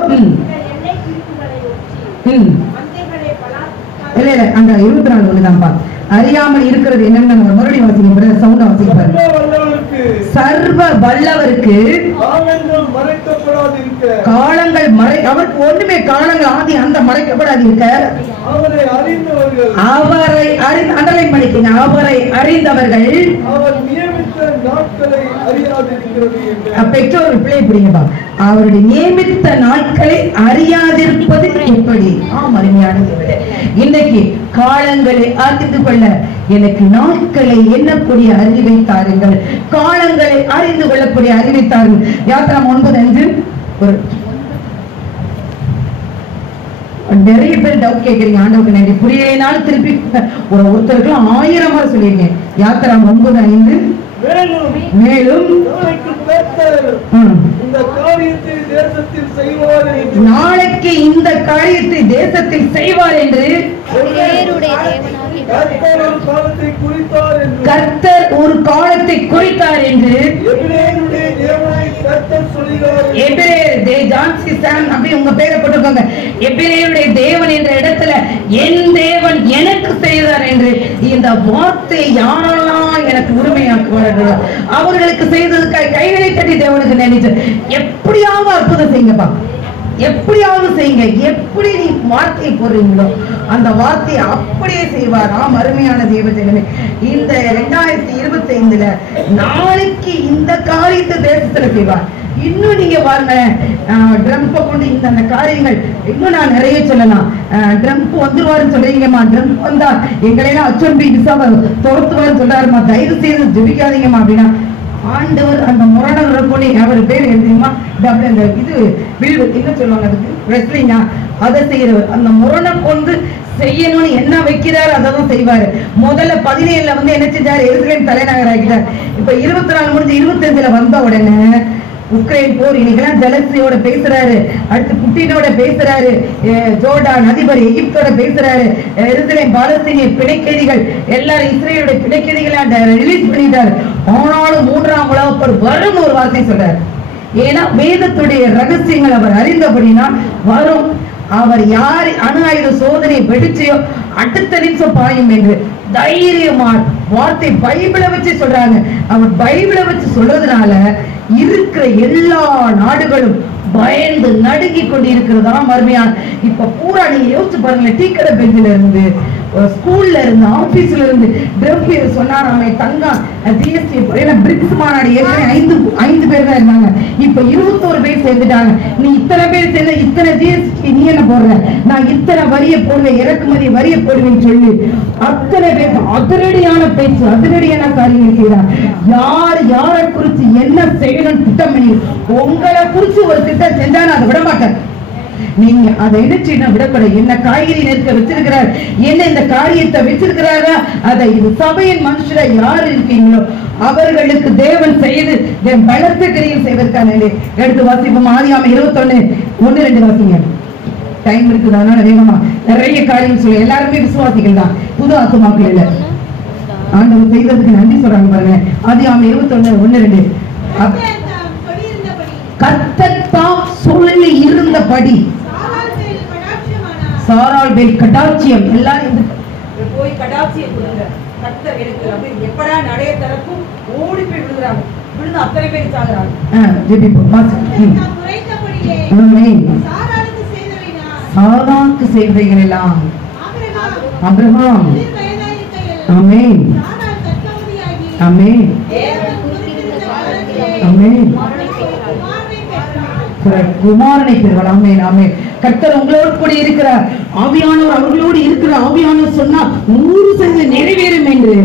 இல்ல இல்ல அந்த 24 தான்ப்பா. அறியாமல் இருக்கிறது என்னன்னு மறுபடியும் வாசிக்க சவுண்ட் வாசிப்பாரு. சர்வ வல்லவருக்கு காலங்கள் அவருக்கு ஒண்ணுமே காலங்கள் ஆதி அந்த மறைக்கப்படாது இருக்க. அவரை அண்டர்லைன் பண்ணிக்கங்க. அவரை அறிந்தவர்கள் பெற்றோர்கள் பிள்ளை பிடிங்கப்பா. அவருடைய நியமித்த நாட்களை அறியாதிருப்பது எப்படி? அருமையானது. இன்னைக்கு காலங்களை அறிந்து கொள்ள எனக்கு நாட்களை எண்ணக்கூடிய அறிவை தாருங்கள், காலங்களை அறிந்து கொள்ளக்கூடிய அறிவை தாருங்கள். யாத்ரா 9:5 நிறைய பேர் டவுட் கேட்கறீங்க. ஆண்டவருக்கு நன்றி. புரியலைனாலும் திருப்பி ஒருத்தருக்கு 1000 முறை சொல்லியிருக்கேன். யாத்ரா 9:5 மேலும் நாளைக்கு இந்த காரியத்தை தேசத்தில் செய்வார் என்று கர்த்தர் ஒரு காலத்தை குறித்தார் என்று உங்க பேரை போட்டுக்கோங்க. எபிரேயருடைய தேவன் என்ற இடத்துல என் தேவன் எனக்கு செய்தார் என்று இந்த வார்த்தை யாரெல்லாம் எனக்கு உரிமையாக்குவார்களோ அவர்களுக்கு செய்ததுக்காக கைகளை தட்டி தேவனுக்கு நினைச்சு எப்படியாவது அற்புதம் செய்யுங்கப்பா. எப்படியாவது செய்யுங்க. எப்படி நீ வார்த்தையை போடுறீங்களோ அந்த வார்த்தையை அப்படியே செய்வார். அருமையான தேவஜனமே, இந்த 2025 நாளைக்கு இந்த காரியத்தை தேசத்துல செய்வார். இன்னும் நீங்க பாருங்க, ட்ரம்ப்பை கொண்டு இந்த காரியங்கள் இன்னும் நான் நிறைய சொல்லலாம். ட்ரம்ப் வந்துருவாருன்னு சொல்றீங்கம்மா, ட்ரம்ப் வந்தா எங்களையெல்லாம் H1B விசாவை துரத்துவாருன்னு சொல்றாருமா, தயவு செய்து ஜெபிக்காதீங்கம்மா அப்படின்னா ஆண்டவர் அந்த முரணர் கொண்டு அவர் பேர் எழுதியுமா இது என்ன சொல்லுவாங்க அதுக்கு ரெஸ்லிங்கா அதை செய்யறவர். அந்த முரணை கொண்டு செய்யணும்னு என்ன வைக்கிறாரு அதான் செய்வாரு. முதல்ல 17 என்ன செஞ்சாரு? எருசலேம் தலைநகர் ஆகிட்டார். இப்ப 24 முடிஞ்சு 25 வந்த உடனே உக்ரைன் போர் இன்னைக்கெல்லாம் ஜெலன்ஸ்கியோட பேசுறாரு, அடுத்து புட்டினோட பேசுறாரு, ஜோர்டான் அதிபர் எகிப்தோட பேசுறாரு, எருசலேம் பாலஸ்தீனிய பிணைக்கைதிகள் எல்லாரும் இஸ்ரேலுடைய பிணைக்கைதிகளை ரிலீஸ் பண்ணிட்டாரு. ஆனாலும் 3ஆம் உலகப் போர் வரும் ஒரு வார்த்தை சொல்றாரு. ஏன்னா வேதத்துடைய ரகசியங்கள் அவர் அறிந்தபடினா வரும். அவர் யார் அணு ஆயுத சோதனை வெடிச்சையோ அடுத்த நிமிஷம் பாயும் என்று தைரியமா வார்த்தை பைபிளை வச்சு சொல்றாங்க. அவர் பைபிளை வச்சு சொல்றதுனால இருக்கிற எல்லா நாடுகளும் பயந்து நடுங்கி கொண்டு இருக்கிறதா மறுமையான. இப்ப பூரா நீங்க யோசிச்சு பாருங்களேன், டீக்கடை பெஞ்சில இருந்து ஸ்கூல்ல இருந்து ஆபீஸ்ல இருந்து ட்ரம் பேர் சொன்னாராமே தங்கம் ஜிஎஸ்டி பிரிக்ஸ் மாநாடு ஏற்கனவே 5 பேர் தான் இருந்தாங்க, இப்ப 21 பேர் சேர்ந்துட்டாங்க. நீ இத்தனை பேர் சேர்ந்த இத்தனை ஜிஎஸ்டி நீ என்ன போடுற, நான் இத்தனை வரிய போடுவேன், இறக்குமதி வரிய போடுவேன்னு சொல்லி அத்தனை பேர் அதிரடியான பேச்சு, அதிரடியான காரியங்கள் செய்யறாங்க. யார் யாரை குறிச்சு என்ன செய்யணும் திட்டம் பண்ணி உங்களை குறிச்சு ஒரு திட்டம் செஞ்சா நான் அதை விட மாட்டேன். நீங்க அதை எடுத்து விடக்கூடாது. என்ன காய்கறி நெருக்க வச்சிருக்கிறார், என்ன இந்த காரியத்தை வச்சிருக்கிறாரா, அதை இது சபையின் மனுஷரை யார் இருக்கீங்களோ அவர்களுக்கு தேவன் செய்து பலத்த கிரியில் செய்வதற்கான எடுத்து வாசிப்போம். ஆதியாகமம் 21:1-2 வாசிங்க. டைம் இருக்குது, அதனால வேகமா நிறைய காரியம் சொல்லு. எல்லாருமே விசுவாசிகள் தான், புது ஆத்துமாக்கள் இல்ல. ஆண்டவர் செய்ததுக்கு நன்றி சொல்றாங்க பாருங்க. ஆதியாகமம் 21:1-2 கர்த்தர் சொல்லி இருந்தபடி சாராள் மேல் கடாட்சியம். எல்லாரும் போய் கடாட்சியம் கொடுங்க, கர்த்தர் எனக்கு அப்படி எப்படா நடைய தரப்பும் ஓடி போய் விழுகிறாங்க. விழுந்து அத்தனை பேர் சாகுறாங்க. சாராளுக்கு செய்தவைகள் எல்லாம் ஆபிரகாம் ஆமென் ஆமென் ஆமென் குமாரனை பெறுவார். ஆமென் ஆமென். கர்த்தர் உங்களோடு கூட இருக்கிறார், ஆவியானவர் அவர்களோடு இருக்கிறார். ஆவியானவர் சொன்னா 100% நிறைவேறும் என்று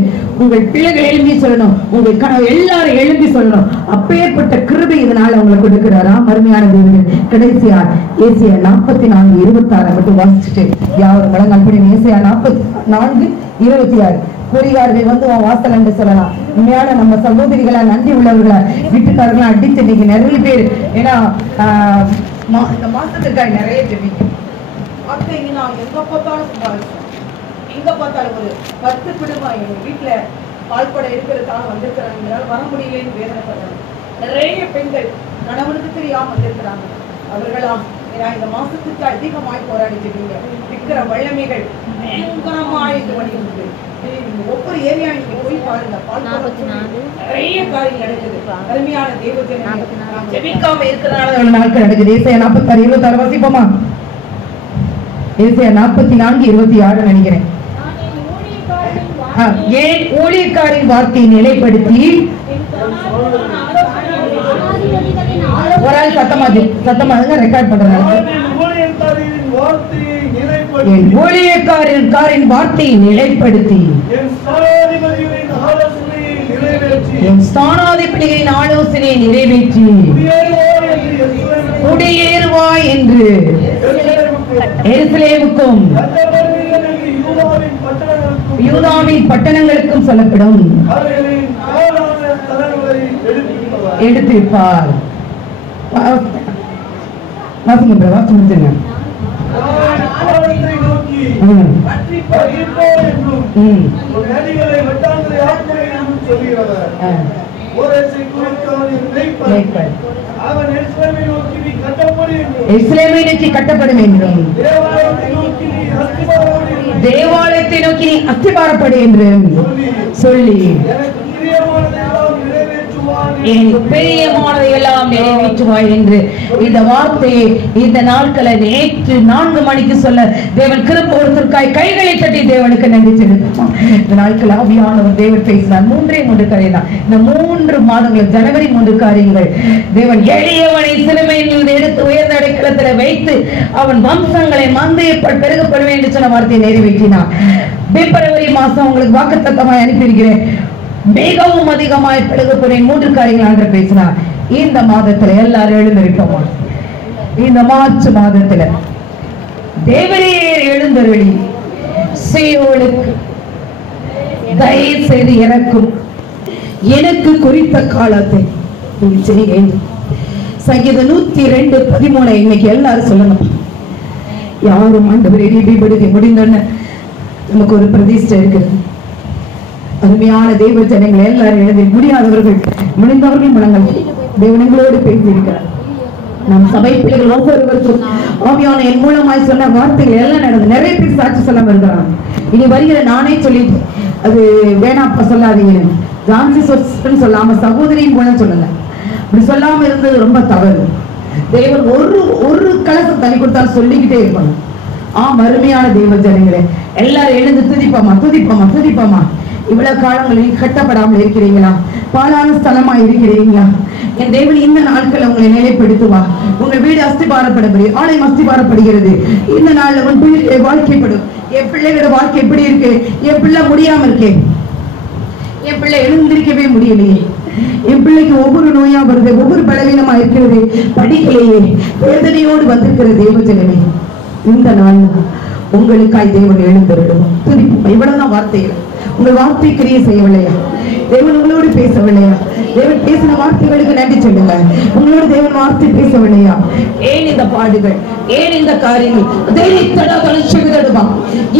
உங்கள் பிள்ளைகள் எழுப்பி சொல்லணும், உங்கள் கனவு எல்லாரும் எழுப்பி சொல்லணும். அப்பேற்பட்ட கிருபை இதனால உங்களுக்கு கொடுக்கிறாரா அருமையான தேவன். கடைசியா ஏசாயா 44:26 மட்டும் வாசிச்சுட்டு யாரும் வழங்கல் படி. ஏசாயா 44:26 குறிகாரர்கள் வந்து உன் வாசல் என்று சொல்லலாம். உண்மையான நம்ம சகோதரிகளா நன்றி உள்ளவர்களா வீட்டுக்காரர்களா அடித்து இன்னைக்கு நிறைய பேர், ஏன்னா இந்த மாசத்துக்காக நிறைய ஜெபிக்கும். எங்க பார்த்தாலும் சம்பாதிச்சோம், எங்க பார்த்தாலும் ஒரு 10 குடும்பம் எங்க வீட்டுல பால்பட இருக்கிறதுக்காக வந்திருக்கிறாங்க, வர முடியலன்னு வேதனைப்படுறாங்க. நிறைய பெண்கள் கணவனுக்கு தெரியாம வந்திருக்கிறாங்க. அவர்களாம் இந்த மாசத்துக்கு அதிகமாய் போராடி ஜெபிங்க. விற்கிற வல்லமைகள் பயங்கரமாய் இது பண்ணிருக்கு. ஒவ்வொரு ஏரியா நீங்க போய் பாருங்க, நிறைய காரியம் நடக்குது. அருமையான தேவஜனமே ஜெபிக்காம இருக்கிறனால நாட்கள் நடக்குது. ஏசாயா 46:26 வாசிப்போமா? ஏசாயா 44:26 நினைக்கிறேன். ஏன் ஊழியக்காரின் வார்த்தையை நிலைப்படுத்தி ஒரு ஆள் சத்தமாக ரெக்கார்ட் பண்றாங்க. என் ஊழியக்காரின் வார்த்தையை நிலைப்படுத்தி என் ஸ்தானாதிபதிகளின் ஆலோசனையை நிறைவேற்றி குடியேறுவாய் என்று எருசலேமுக்கும் யூதாவின் பட்டணங்களுக்கும் சொல்லப்படும் எடுத்திருப்பார். வாசிங்க வாசி முடிச்சுங்க. கட்டப்படும் என்றும் தேவாலயத்தை நோக்கி அஸ்திபாரப்படு என்றும் சொல்லி பெரியமானதை எல்லாம் நிறைவேற்றுவாய் என்று இந்த வார்த்தையை இந்த நாட்களை நேற்று 4 மணிக்கு சொல்ல தேவன் கிருபைக்காய் கைகளை தட்டி தேவனுக்கு நன்றி செலுத்துவோம். இந்த நாட்கள் ஆவியானவர் தேவன் பேசினார். 3 காரியம் தான் இந்த 3 மாதங்கள். ஜனவரி 3 காரியங்கள். தேவன் எளியவனை சிறுமையில் எடுத்து உயர்ந்த அடைக்கலத்தில் வைத்து அவன் வம்சங்களை மந்தையை பெருகப்படுவேன் என்று சொன்ன வார்த்தையை நிறைவேற்றினார். பிப்ரவரி மாசம் உங்களுக்கு வாக்குத்தத்தமாய் அனுப்பியிருக்கிறேன். மிகவும் அதிகமாய் பெருகப்படுவேன் 3 காரியங்கள் ஆண்டு பேசினார். இந்த மாதத்துல எல்லாரும் எழுந்திருப்போமா? இந்த மார்ச் மாதத்துல தேவரீர் எழுந்தருளி சீயோனுக்கு தயவு செய்து எனக்கும் எனக்கு குறித்த காலத்தை சங்கீதம் 102:13 இன்னைக்கு எல்லாரும் சொல்லணும். யாரும் ஆண்டவரை நீதிபடுத்தி முடிந்தோன்னு நமக்கு ஒரு பிரதிஷ்டை இருக்குது. அருமையான தேவ ஜனங்கள் எல்லாரும் எழுதி முடியாதவர்கள் முடிந்தவர்கள் முழங்கள் தேவனங்களோடு பேசியிருக்கிறார். நம் சபை பிள்ளைகள் ஒவ்வொருவருக்கும் ஆவியான என் மூலமாய் சொன்ன வார்த்தைகள் எல்லாம் நடந்து நிறைய பேர் சாட்சி சொல்லாம இருக்கிறாங்க. இனி வருகிற நானே சொல்லிட்டு அது வேணாப்பா சொல்லாதீங்க, ஜான்சி சொல்லாம சகோதரியின் மூலம் சொல்லுங்க. அப்படி சொல்லாம இருந்தது ரொம்ப தவறு. தேவன் ஒரு கலசம் தண்ணி கொடுத்தாலும் சொல்லிக்கிட்டே இருப்பாங்க. அருமையான தெய்வ ஜனங்களே, எல்லாரும் எழுந்து துதிப்போமா, துதிப்போமா, துதிப்போமா. இவ்வளவு காலங்களில் கட்டப்படாமல் இருக்கிறீங்களா? பாலான ஸ்தலமா இருக்கிறீங்களா? என் தேவன் இந்த நாட்களை உங்களை நிலைப்படுத்துவா. உங்க வீடு அஸ்திபாரப்படப்படுகிறது, ஆலயம் அஸ்திபாரப்படுகிறது. இந்த நாள்ல உன் பிள்ளை வாழ்க்கைப்படும். என் பிள்ளைகளோட வாழ்க்கை எப்படி இருக்கு? என் பிள்ளை முடியாம இருக்கே, என் பிள்ளை எழுந்திருக்கவே முடியலையே, என் பிள்ளைக்கு ஒவ்வொரு நோயா வருது, ஒவ்வொரு பலவீனமா இருக்கிறது, படிக்கலையே, வேதனையோடு வந்திருக்கிற தேவஜனமே, இந்த நாள் உங்களுக்காய் தேவன் எழுந்திருக்கணும். துதிப்போம். இவ்வளவுதான் வார்த்தைகள். உங்கள் வார்த்தை கிரியை செய்யவில்லையா? தேவன் உங்களோடு பேசவில்லையா? தேவன் பேசின வார்த்தைகளுக்கு நன்றி சொல்லுங்க. உங்களோட தேவன் வார்த்தை பேசவில்லையா? ஏன் இந்த பாடுகள், ஏன் இந்த காரியங்கள்,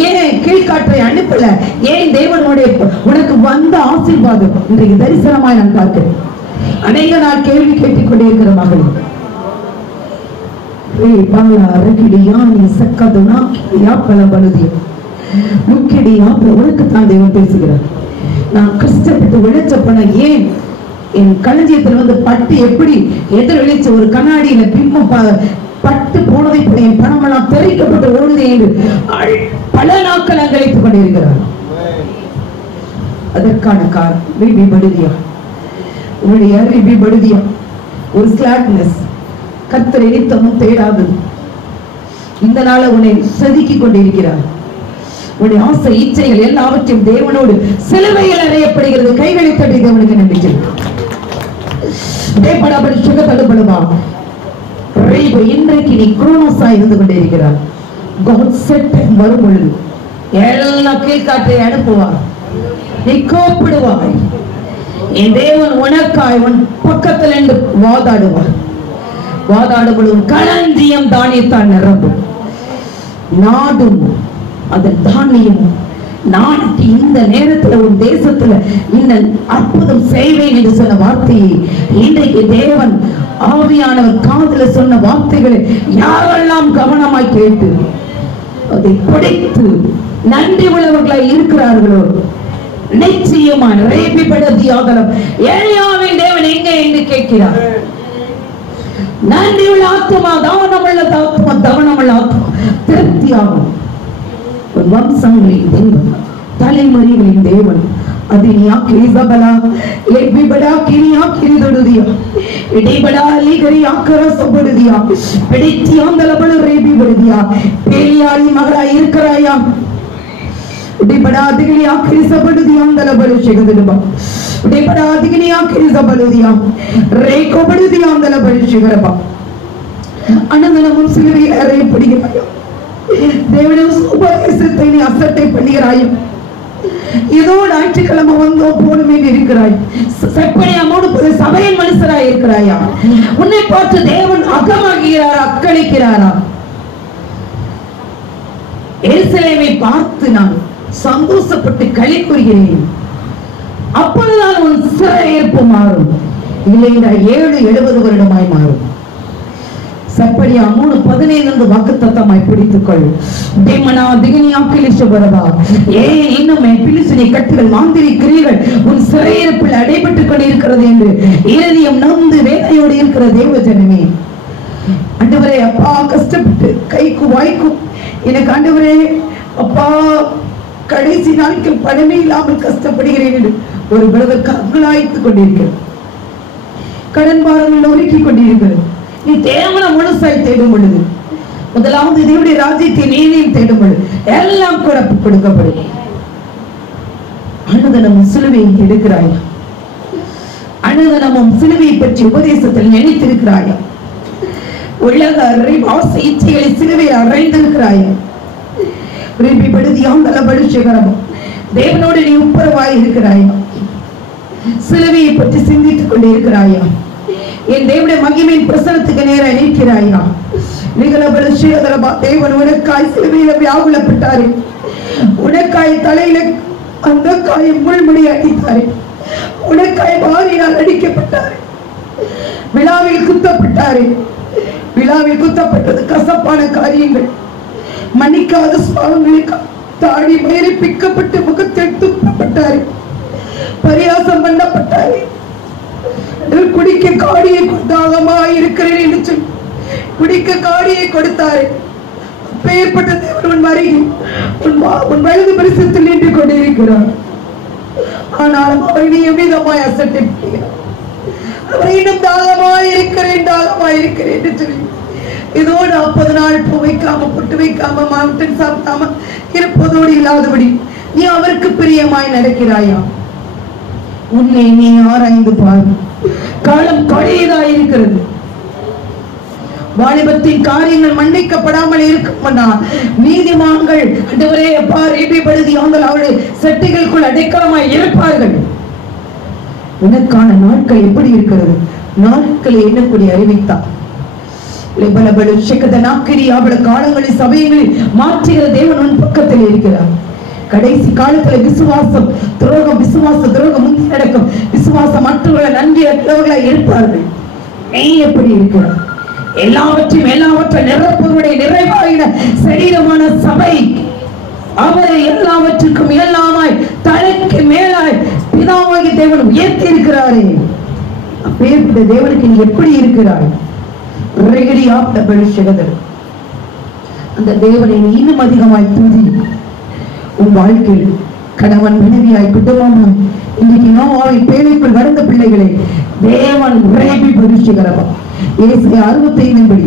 ஏன் கீழ்காற்றை அனுப்பல? ஏன் தேவனுடைய உனக்கு வந்த ஆசீர்வாதம் இன்றைக்கு தரிசனமாய் நான் பார்க்கிறேன். அநேக நாள் கேள்வி கேட்டுக் கொண்டே இருக்கிற மகள் உனக்குத்தான் தேவன் பேசுகிறார். நான் கஷ்டப்பட்டு உழைச்ச பணம் ஏன் என் களஞ்சியத்தில் வந்து பட்டு எப்படி எதிரொலிச்ச ஒரு கண்ணாடியில பிம்பம் பட்டு போனதை என் பணம் எல்லாம் தெரிவிக்கப்பட்டு ஓடுதே என்று பல நாட்கள் அங்கழைத்துக் கொண்டிருக்கிறார். அதற்கான காரணம் உன்னுடைய ஒரு ஸ்லாக்னஸ், கர்த்தரை நித்தமும் தேடாதது. இந்த நாள உன்னை செதுக்கிக் கொண்டிருக்கிறார். உன்னுடைய ஆசை இச்சைகள் எல்லாவற்றையும் தேவனோடு சிலுவையில் அறையப்படுகிறது. கைகளை தட்டி தேவனுக்கு நன்றி தடுப்படுவா. இன்றைக்கு நீ குரோனோஸா இருந்து கொண்டிருக்கிறார். வரும் பொழுது எல்லாம் கீழ்காற்றை அனுப்புவார். நீ கோப்பிடுவாய். என் தேவன் உனக்காய் உன் பக்கத்தில் என்று வாதாடுவார். வாதாடுவதும் களஞ்சியம் தானியத்தால் நிரம்பும். நாடும் அதன் தானியமும் நாளைக்கு இந்த நேரத்துல ஒரு தேசத்துல இந்த அற்புதம் செய்வேன் என்று சொன்ன வார்த்தையை இன்றைக்கு தேவன் ஆவியானவர் காதுல சொன்ன வார்த்தைகளை யாரெல்லாம் கவனமாய் கேட்டு அதை பிடித்து நன்றி உள்ளவர்களாய் இருக்கிறார்களோ நிச்சயமா ரேபிபடதியாகலம் ஏலியாவின் தேவன் எங்க என்று கேட்கிறார். நன்றி உள்ள ஆத்மா, கவனமுள்ள ஆத்மா, கவனமுள்ள ஆத்மா திருப்தியாகும். வம்சங்களின் தேவன், தலைமுறைகளின் தேவன், அதினியா கிரிசபலா எபிபடா கிரியா கிரிதொடுதியா இடைபடா லீகரியா கரசபடுதியா பிடித்தியாந்தலபடு ரேபிபடுதியா பேலியாளி மகளா இருக்கிறாயா இடைபடா அதிகனியா கிரிசபடுதியாந்தலபடு செகதுபா இடைபடா அதிகனியா கிரிசபடுதியா ரேகோபடுதியாந்தலபடு செகரபா அனந்தனமும் சிலுவையில் அறையப்படுகிறாயா. தேவனும் உபதேசத்தை நீ அசட்டை பண்ணுகிறாயும். ஏதோ ஞாயிற்றுக்கிழமை வந்தோ போடுமே இருக்கிறாய். செப்பனியாமோடு சபையின் மனுஷராய் இருக்கிறாயா? உன்னை பார்த்து தேவன் அகமாகிறாரா, அக்களிக்கிறாரா? எருசலேமை பார்த்து நான் சந்தோஷப்பட்டு களி கூறுகிறேன். அப்பொழுதுதான் உன் சிறையிருப்பு மாறும். இல்லை 7-70 வருடமாய் மாறும். சப்படியா 3:15 வாக்குத்தத்தமாய் பிடித்துக்கொள். தேமனா திகனியா கிளிஷபரவா ஏன் இன்னும் பிலிசுனி கட்டுகள் மாந்திரிக்கிறீர்கள் உன் சிறையிருப்பில் அடைபட்டுக் கொண்டிருக்கிறது என்று இருதயம் நொந்து வேதனையோடு இருக்கிற தேவ ஜனமே, ஆண்டவரே அப்பா கஷ்டப்பட்டு கைக்கு வாய்க்கும் எனக்கு ஆண்டவரே அப்பா கடைசி நாட்கள் பணமே இல்லாமல் கஷ்டப்படுகிறேன் என்று ஒரு பிரதர் கங்களாய்த்துக் கொண்டிருக்கிறது. கடன் பாரங்கள் ஒருக்கிக் கொண்டிருக்கிறது. நீ தேவனை முழுசாய் தேடும் பொழுது, முதலாவது தேவனுடைய ராஜ்யத்தை நீதியும் தேடும் பொழுது எல்லாம் கூட கொடுக்கப்படும். அனுதினமும் சிலுவையை எடுக்கிறாயா? அனுதினமும் சிலுவையை பற்றி உபதேசத்தில் நினைத்திருக்கிறாயா? உலக ஆசை இச்சைகளை சிலுவையை அறைந்திருக்கிறாயா? தேவனோடு நீ உப்பரவாய் இருக்கிறாயா? சிலுவையை பற்றி சிந்தித்துக் கொண்டே இருக்கிறாயா? என் தேவனுடைய மகிமையின் பிரசனத்துக்கு நேர நிற்கிறாயா? தேவன் உனக்காய் சிலுவையில வியாகுலப்பட்டாரு. உனக்காய் தலையில அந்த காய் முள்முடி அடித்தாரு. உனக்காய் வாரினால் அடிக்கப்பட்டாரு. விழாவில் குத்தப்பட்டாரு. விழாவில் குத்தப்பட்டது கசப்பான காரியங்கள், மன்னிக்காத பாவங்களுக்கு தாடி மயிரை பிக்கப்பட்டு முகத்தில் துப்பப்பட்டாரு. பரியாசம் பண்ணப்பட்டாரு. குடிக்க காடியை தாகமா இருக்கிறேன் என்று சொல்லி குடிக்க காடியை கொடுத்தாரு. அப்பேற்பட்ட தேவன் உன் வருகை உன் வலது பரிசத்தில் நின்று கொண்டிருக்கிறார். ஆனாலும் அவர் நீ எவ்விதமாய் அசட்டை அவர் இன்னும் தாகமாயிருக்கிறேன் என்று சொல்லி இதோடு 40 நாள் பூ வைக்காம பொட்டு வைக்காம மாவுட்டன் சாப்பிடாம இருப்பதோடு இல்லாதபடி நீ அவருக்கு பிரியமாய் நடக்கிறாயா? உன்னை நீ ஆராய்ந்து பார். காலம் கொடியதாயிருக்கிறது. வாலிபத்தின் காரியங்கள் மன்னிக்கப்படாமல் இருக்கும்னா நீதிமான்கள் ஆண்டவரே அப்பா ரேபிபடுதி அவருடைய சட்டைகளுக்குள் அடைக்கலமாய் இருப்பார்கள். உனக்கான நாட்கள் எப்படி இருக்கிறது? நாட்களை எண்ணக்கூடிய அறிவித்தார். காலங்களில் சபைகளில் மாற்றுகிற தேவன் உன் பக்கத்தில் இருக்கிறார். கடைசி காலத்துல விசுவாசம் துரோகம் முந்தி நடக்கும். விசுவாசம் மற்றவர்களை நன்றியற்றவர்களாக இருப்பார்கள். நீ எப்படி இருக்கிறார்? எல்லாவற்றை நிரப்புவருடைய நிறைவாயின சரீரமான சபை அவரை எல்லாவற்றுக்கும் எல்லாமாய் தலைக்கு மேலாய் பிதாவாகிய தேவன் உயர்த்தி இருக்கிறாரே. அப்பேற்பட்ட தேவனுக்கு நீ எப்படி இருக்கிறாய்? அந்த தேவனை நீ இன்னும் அதிகமாய் துதி. உன் வாழ்க்கையில் கணவன் மனைவியாய் குடும்பமாய் இன்னைக்கு நோவாவின் பேழைக்குள் வளர்ந்த பிள்ளைகளை தேவன் உரைபி பரிசுகிறவா. 65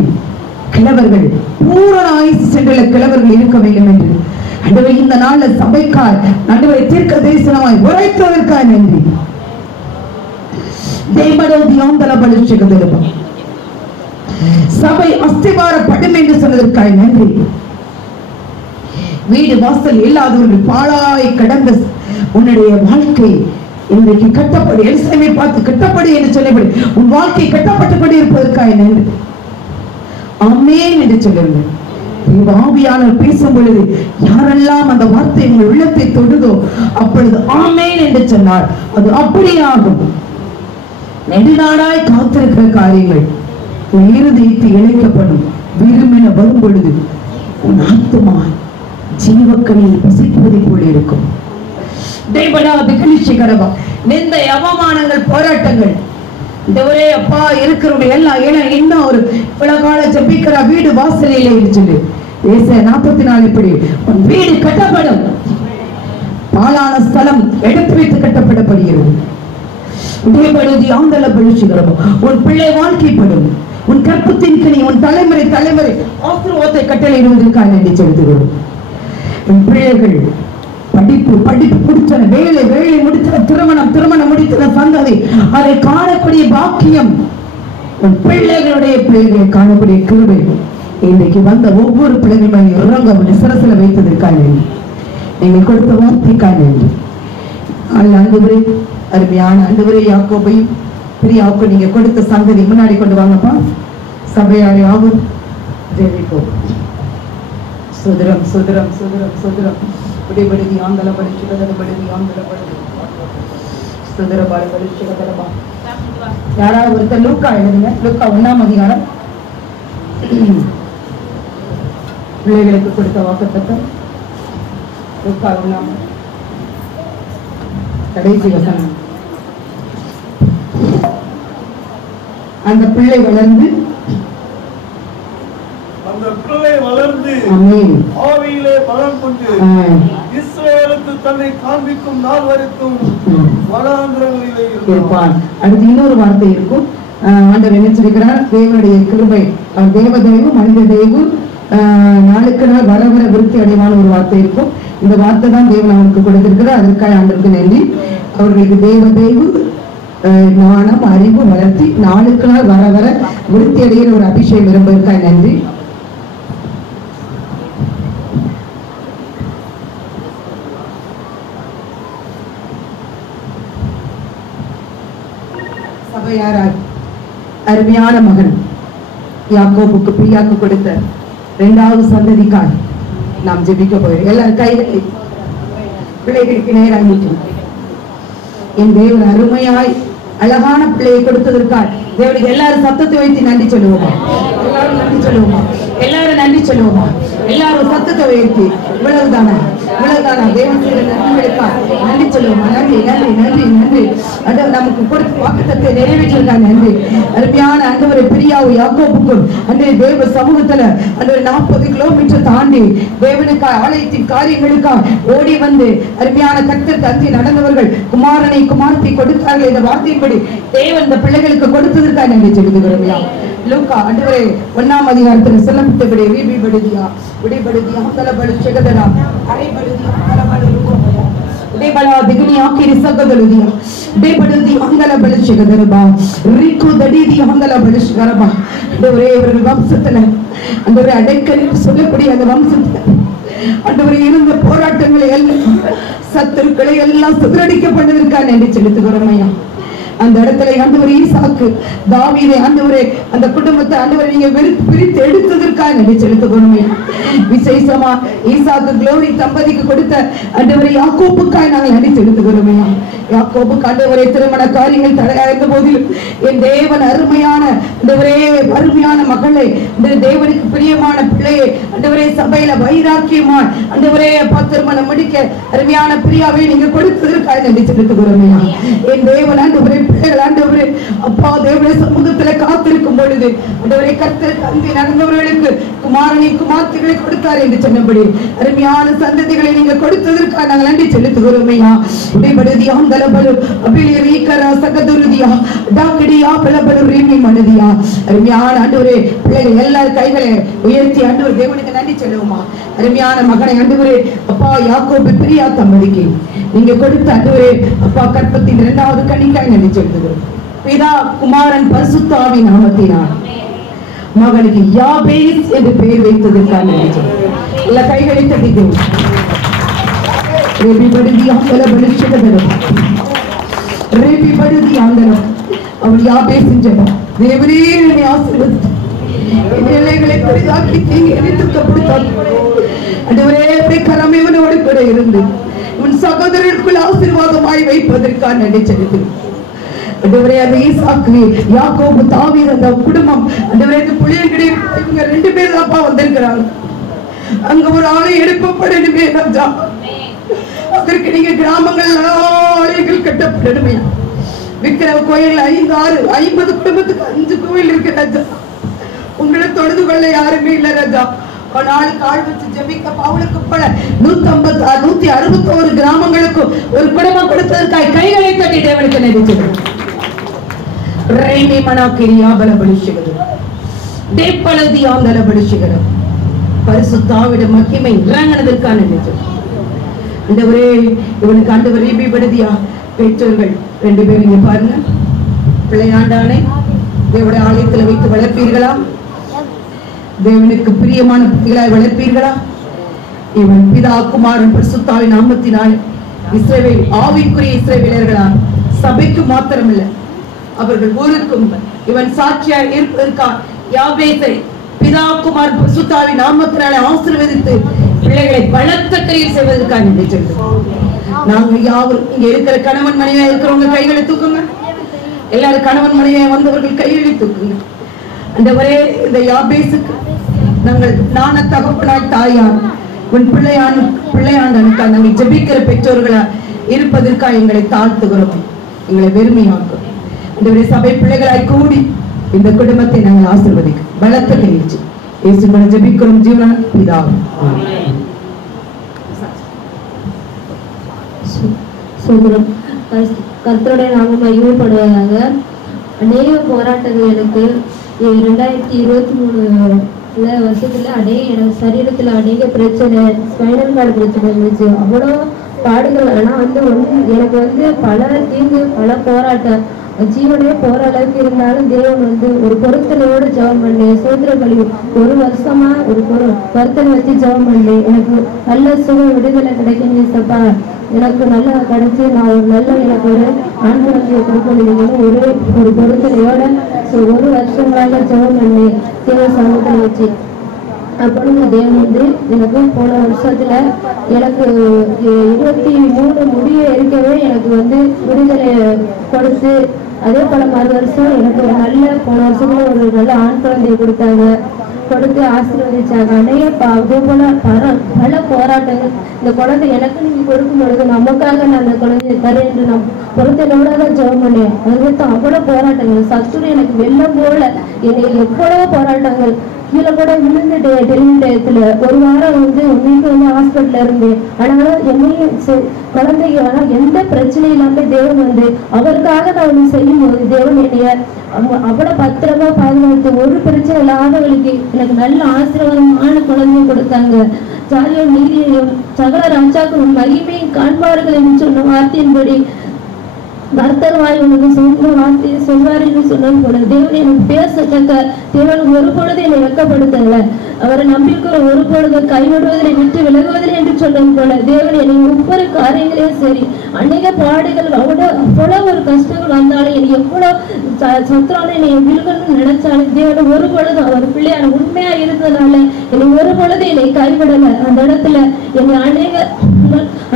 கிழவர்கள் பூரண ஆயுசு சென்றுள்ள கிழவர்கள் இருக்க வேண்டும் என்று ஆண்டவரே இந்த நாள்ல சபைக்காய் ஆண்டவரே தீர்க்க தரிசனமாய் உரைத்ததற்காய் நன்றி. சபை அஸ்திவாரப்படும் என்று சொன்னதற்காய் நன்றி. வீடு வாசல் இல்லாதவர்கள் பாழாய் கடந்த உன்னுடைய வாழ்க்கை இன்றைக்கு கட்டப்படு. எலிசலேமை பார்த்து கட்டப்படு என்று சொல்லப்படு. உன் வாழ்க்கை கட்டப்பட்டுக் கொண்டு இருப்பதற்காக நன்றி. ஆமென் என்று சொல்லுங்கள். ஆவியானவர் பேசும் பொழுது யாரெல்லாம் அந்த வார்த்தை உங்கள் உள்ளத்தை தொடுதோ அப்பொழுது ஆமென் என்று சொன்னார். அது அப்படியே ஆகும். நெடுநாளாய் காத்திருக்கிற காரியங்கள் உன் இருதயத்தை இணைக்கப்படும். விரும்பின வரும் பொழுது உன் ஆத்துமா ஜீவக்கனியை பசிப்பதை போல இருக்கும். நிந்தை அவமானங்கள் போராட்டங்கள் இந்த ஒரே அப்பா இருக்கிறவங்க எல்லாம் இன்னும் ஒரு கால ஜபிக்கிற வீடு வாசலிலே சொல்லு 44 இப்படி உன் வீடு கட்டப்படும். பாலான ஸ்தலம் எடுத்து வைத்து கட்டப்படப்படுகிறது. உன் பிள்ளை வாழ்க்கைப்படும். உன் கற்பத்தின் கனி உன் தலைமுறை ஆசீர்வாதத்தை கட்டளையிடுவதற்காக நன்றி செலுத்துகிறோம். உன் பிள்ளைகள் படிப்பு முடித்தன, வேலை முடித்தன, திருமணம் முடித்தன, சந்ததி அதை காணக்கூடிய பாக்கியம் உன் பிள்ளைகளை காணக்கூடிய கிருபை இன்றைக்கு வந்த ஒவ்வொரு பிள்ளைகளும் இறங்க சிரசில வைத்ததற்காக நீங்கள் கொடுத்த வார்த்தைக்காக நன்றி. ஆண்டவரே அருமையான ஆண்டவரே யாக்கோபையும் பிரியாவுக்கு நீங்க கொடுத்த சந்ததி முன்னாடி கொண்டு வாங்கப்பா. சபையார் யாவும் ஜெபிப்போம். சுதரம் விடைபடுதி ஆந்தலபடி சுடதபடுதி ஆந்தலபடுதி சுதரபாடு சுடதரபா. யாராவது ஒருத்தர் லூக்கா எழுதுங்க. லூக்கா 1ஆம் அதிகாரம் பிள்ளைகளுக்கு கொடுத்த வாக்குத்தத்தம். லூக்கா 1ஆம் கடைசி வசனம். அந்த பிள்ளை வளர்ந்து ஆவியிலே பலம் கொண்டு இஸ்ரவேலுக்கு தன்னை காண்பிக்கும் நாள் வரைக்கும் வனாந்திரங்களிலே இருப்பான். அடுத்து இன்னொரு வார்த்தை இருக்கும். ஆண்டவர் என்ன சொல்கிறார்? தேவனுடைய கிருபை, தேவதேவு மனித தேவு நாளுக்கு நாள் வர விருத்தி அடைவான ஒரு வார்த்தை இருக்கும். இந்த வார்த்தை தான் தேவன் அவருக்கு கொடுத்திருக்கிறார். அதற்காக ஆண்டவருக்கு நன்றி. அவர்களுக்கு தேவதேவு ஞானம் அறிவு வளர்த்தி நாளுக்கு நாள் வர விருத்தி அடைகிற ஒரு அபிஷேகம் இருப்பதற்காக நன்றி. சபையாராய் அருமையான மகன் யாக்கோபுக்கு பிரியாக்கு கொடுத்த 2வது சந்ததிக்காய் நாம் ஜெபிக்க போகிறோம். எல்லாரும் கைகளை பிள்ளைகளுக்கு நேராக என் தேவன் அருமையாய் அழகான பிள்ளையை கொடுத்ததற்காக தேவனுக்கு எல்லாரும் சத்தத்தை வைத்து நன்றி சொல்லுவோமா? எல்லாரும் நன்றி சொல்லுவோமா? எல்லாரும் நன்றி சொல்லுவோமா? எல்லாரும் சத்தத்தை உயர்த்தி இவ்வளவுதானா தேவன் செய்த நன்மைகளுக்காக நன்றி சொல்லுவோமா? நன்றி நன்றி நன்றி நன்றி. நமக்கு கொடுத்த வாக்குத்தத்தை நிறைவேற்றிருக்காங்க. நன்றி. அருமையான ஆண்டவரே, பிரியாவு யாக்கோபுக்கும் அன்றைய தேவ சமூகத்துல 40 கிலோமீட்டர் தாண்டி தேவனுக்காக ஆலயத்தின் காரியங்களுக்காக ஓடி வந்து அருமையான கர்த்தர் தந்தி நடந்தவர்கள் குமாரனை குமாரத்தை கொடுத்தார்கள். இந்த வார்த்தையின்படி தேவன் இந்த பிள்ளைகளுக்கு கொடுத்ததற்காக நன்றி சொல்லுகிறோம். லூக்கா ஆண்டவரே 1ஆம் அதிகாரத்தில் சொல்லப்பட்டபடி விபடுதியா விடைபடுதியா தலபடு செகதரா அரைபடுதியா தலபடு ரூபமயா தேபலா திகனி ஆக்கிரி சகதலுதியா தேபடுதி அங்கல படு செகதரபா ரிக்கு தடிதி அங்கல படு செகரபா. ஆண்டவரே, இவர்கள் வம்சத்துல ஆண்டவரே அடைக்கலி சொல்லக்கூடிய அந்த வம்சத்துல ஆண்டவரே இருந்த போராட்டங்களை எல்லாம் சத்துருக்களை எல்லாம் சிதறடிக்கப்பட்டதற்காக நன்றி செலுத்துகிறோம் ஐயா. அந்த இடத்துல ஆண்டவரே ஈசாக்கு தாவீதை ஆண்டவரே அந்த குடும்பத்தை ஆண்டவரே நீங்க பிரித்து எடுத்ததற்காக நன்றி செலுத்துகிறோம். விசேஷமா ஈசாக்கு குளோரி தம்பதிக்கு கொடுத்த ஆண்டவரே யாக்கோபுக்காக நாங்கள் நன்றி செலுத்துகிறோம். யாக்கோபுக்கு ஆண்டவரே திருமண காரியங்கள் தடையா இருந்த போதிலும் என் தேவன் அருமையான மகளை இந்த தேவனுக்கு பிரியமான பிள்ளையை ஆண்டவரே சபையில வைராக்கியமா ஆண்டவரே திருமணம் முடிக்க அருமையான பிரியாவை நீங்க கொடுத்ததற்காக நன்றி செலுத்துகிறோம். என் தேவன் ஆண்டவரே பிள்ளைகள் ஆண்டவரே அப்பா தேவனுடைய சமூகத்துல காத்திருக்கும் பொழுது ஆண்டவரே கர்த்தர் தந்தி நடந்தவர்களுக்கு குமாரனை குமார்த்திகளை கொடுத்தார் என்று சொன்னபடி அருமையான சந்ததிகளை நீங்க கொடுத்ததற்காக நாங்கள் நன்றி செலுத்துகிறோம். அருமையான ஆண்டவரே பிள்ளைகள் எல்லாரும் கைகளை உயர்த்தி ஆண்டவர் தேவனுக்கு நன்றி சொல்லுவோமா? அருமையான மகனை ஆண்டவரே அப்பா யாக்கோபு பிரியா தம்பதிக்கு நீங்க கொடுத்த ஆண்டவரே அப்பா கற்பத்தின் 2வது கனிக்காய் நன்றி சொல்லுகிறோம். பிதா குமாரன் பரிசுத்த ஆவி நாமத்தினால் மகனுக்கு யாபேஸ் என்று பெயர் வைத்ததற்காக நன்றி சொல்லுகிறோம். எல்லா கைகளை தட்டிக்கிறோம். அவள் யாபேஸ் ஜெபம் தேவரே என்னை ஆசீர்வதித்து எல்லைகளை பெரிதாக்கி தீங்கி எரித்துக்கப்படுத்தார். ஆண்டவரே கரமேவனோடு கூட இருந்து உன் சகோதரர்களுக்குள் ஆசீர்வாதமாய் வைப்பதற்காக நன்றி செலுத்துகிறேன். ஆண்டவரே அந்த ஈசாக்கு யாக்கோபு தாவீது அந்த குடும்பம் ஆண்டவரே இந்த புள்ளியங்கடி இவங்க 2 பேர் தான்ப்பா வந்திருக்கிறாங்க. அங்க ஒரு ஆளை எழுப்பப்படணுமே ராஜா. அதற்கு நீங்க கிராமங்கள் ஆலயங்கள் கட்டப்படணுமே. விக்கிர கோயில் 50 குடும்பத்துக்கு 5 கோயில் இருக்கு ராஜா. உங்களை தொழுது கொள்ள யாருமே இல்ல ராஜா. கால் வச்சு ஜெபிக்க பவுலுக்கு பல 161 கிராமங்களுக்கு ஒரு குடும்பம் கொடுத்ததற்காக கைகளை தட்டி தேவனுக்கு நன்றி சொல்லுங்க. ரேமி மனாக்கிரியா பலபலிஷிகது தேப்பலதி ஆந்தல பலிஷிகது பரிசுத்த ஆவிட மகிமை இறங்கினதற்காக நன்றி சொல்லுங்க. ஆண்டவரே இவனுக்கு ஆண்டவரே படுதியா பெற்றோர்கள் 2 பேர் இங்க பாருங்க. பிள்ளையாண்டானே தேவனுடைய ஆலயத்தில் வைத்து வளர்ப்பீர்களா? தேவனுக்கு பிரியமான பிள்ளைகளாய் வளர்ப்பீர்களா? இவன் பிதா குமாரன் பரிசுத்த ஆவியின் நாமத்தினால் இஸ்ரவேல் ஆவிக்குரிய இஸ்ரவேலர்களா சபைக்கு மாத்திரமில்லை அவர்கள் ஊருக்கும் இவன் சாட்சியாய் இருப்பதற்காக யாபேசை பிதா குமாரன் பரிசுத்த ஆவியின் நாமத்தினாலே ஆசீர்வதித்து பிள்ளைகளை பலத்த கையில் செய்வதற்காக நன்றி சொல்கிறோம். நாங்க யாவரும் இங்க இருக்கிற கணவன் மனைவியா இருக்கிறவங்க கைகளை தூக்குங்க. எல்லாரும் கணவன் மனைவியா வந்தவர்கள் கைகளை தூக்குங்க. ஆண்டவரே இந்த யாபேசுக்கு நாங்கள் நான தகப்பனாய் தாயார் உன் பிள்ளையாண்டனுக்காக நாங்கள் ஜெபிக்கிற பெற்றோர்களா இருப்பதற்காக எங்களை தாழ்த்துகிறோம். எங்களை வெறுமையாக்கும். ஆண்டவரே சபை பிள்ளைகளாய் கூடி இந்த குடும்பத்தை நாங்கள் ஆசீர்வதிக்க பலத்த கையிச்சு இயேசுவை ஜெபிக்கிறோம் ஜீவனான பிதாவே. கர்த்தருடைய நாமம் மகிமைப்படுவதாக. அநேக போராட்டங்கள் எனக்கு 2023 வருஷத்துல எனக்கு சரீரத்துல அநேக பிரச்சனை, ஸ்பைனல் கார்டு பிரச்சனை இருந்துச்சு. அவ்வளோ பாடுகள். ஆனா எனக்கு பல தீங்கு, பல போராட்டம், ஜீவனே போற அளவுக்கு இருந்தாலும் தேவன் ஒரு பொருத்தனையோடு ஜெபம் பண்ணேன். சோத்திர பலி 1 வருஷமா ஒரு பொருத்தனை வச்சு ஜெபம் பண்ணேன். எனக்கு நல்ல சுக விடுதலை கிடைக்கணும் சப்பா. எனக்கு நல்லா கிடைச்சி நான் எனக்கு ஒரு ஆண் குழந்தையை கொடுக்கணும் ஒரு பொருத்தனையோட 1 வருஷங்களாக ஜெபம் பண்ணேன் தேவ சமூகத்தில் வச்சு. அப்பொழுது தேவன் எனக்கு போன வருஷத்துல எனக்கு 23 முடிய இருக்கவே எனக்கு விடுதலை கொடுத்து, அதே போல மறு வருஷம் எனக்கு போன வருஷத்துல ஒரு நல்ல ஆண் குழந்தையை கொடுத்தாங்க. கொடுத்து ஆசீர்வதிச்சாங்க. அதே போல பல போராட்டங்கள். இந்த குழந்தை எனக்கு நீங்க கொடுக்கும் பொழுது நமக்காக நான் அந்த குழந்தைய தரேன் என்று நான் பொறுத்தனோட தான் ஜெபம் பண்ணேன். அதுக்கு அவ்வளவு போராட்டங்கள், சத்துரு எனக்கு வெள்ளம் போல என்னை எவ்வளவு போராட்டங்கள். கீழே கூட விழுந்துட்டு டெலிவரி டயத்துல ஒரு வாரம் வீட்டுக்கு ஹாஸ்பிட்டல்ல இருந்தேன். ஆனாலும் என்னையும் குழந்தைங்க ஆனா எந்த பிரச்சனையும் இல்லாம தேவன் அவருக்காக நான் செய்யும் போது தேவன் என்னைய அவ்வளவு பத்திரமா பாதுகாத்து ஒரு பிரச்சனை இல்லாதவர்களுக்கு எனக்கு நல்ல ஆசீர்வாதமான குழந்தைய கொடுத்தாங்க. ஜாலியும் நீதியையும் சகல ராஜாக்களும் மகிமையும் காண்பார்கள் என்று சொன்ன வார்த்தையின்படி கர்த்தர் வாய் உனக்கு சொன்ன வார்த்தையை சொல்வார் என்று சொன்னது போல தேவன் எனக்கு பேசத்தக்க தேவன் ஒரு பொழுது என்னை வெட்கப்படுத்தல. அவரை நம்பியிருக்கிற ஒரு பொழுது கைவிடுவதில் விட்டு விலகுவதில் என்று சொன்னது போல தேவன் என்னை ஒவ்வொரு காரியங்களையும் சரி அநேக பாடுகள் அவ்வளவு ஒரு கஷ்டங்கள் வந்தாலும் என்னை எவ்வளவு சத்துரான என்னை விழுகணும்னு நினைச்சாலும் தேவன் ஒரு பொழுது அவர் பிள்ளையான உண்மையா இருந்ததுனால என்னை ஒரு பொழுது என்னை கைவிடல. அந்த இடத்துல என்னை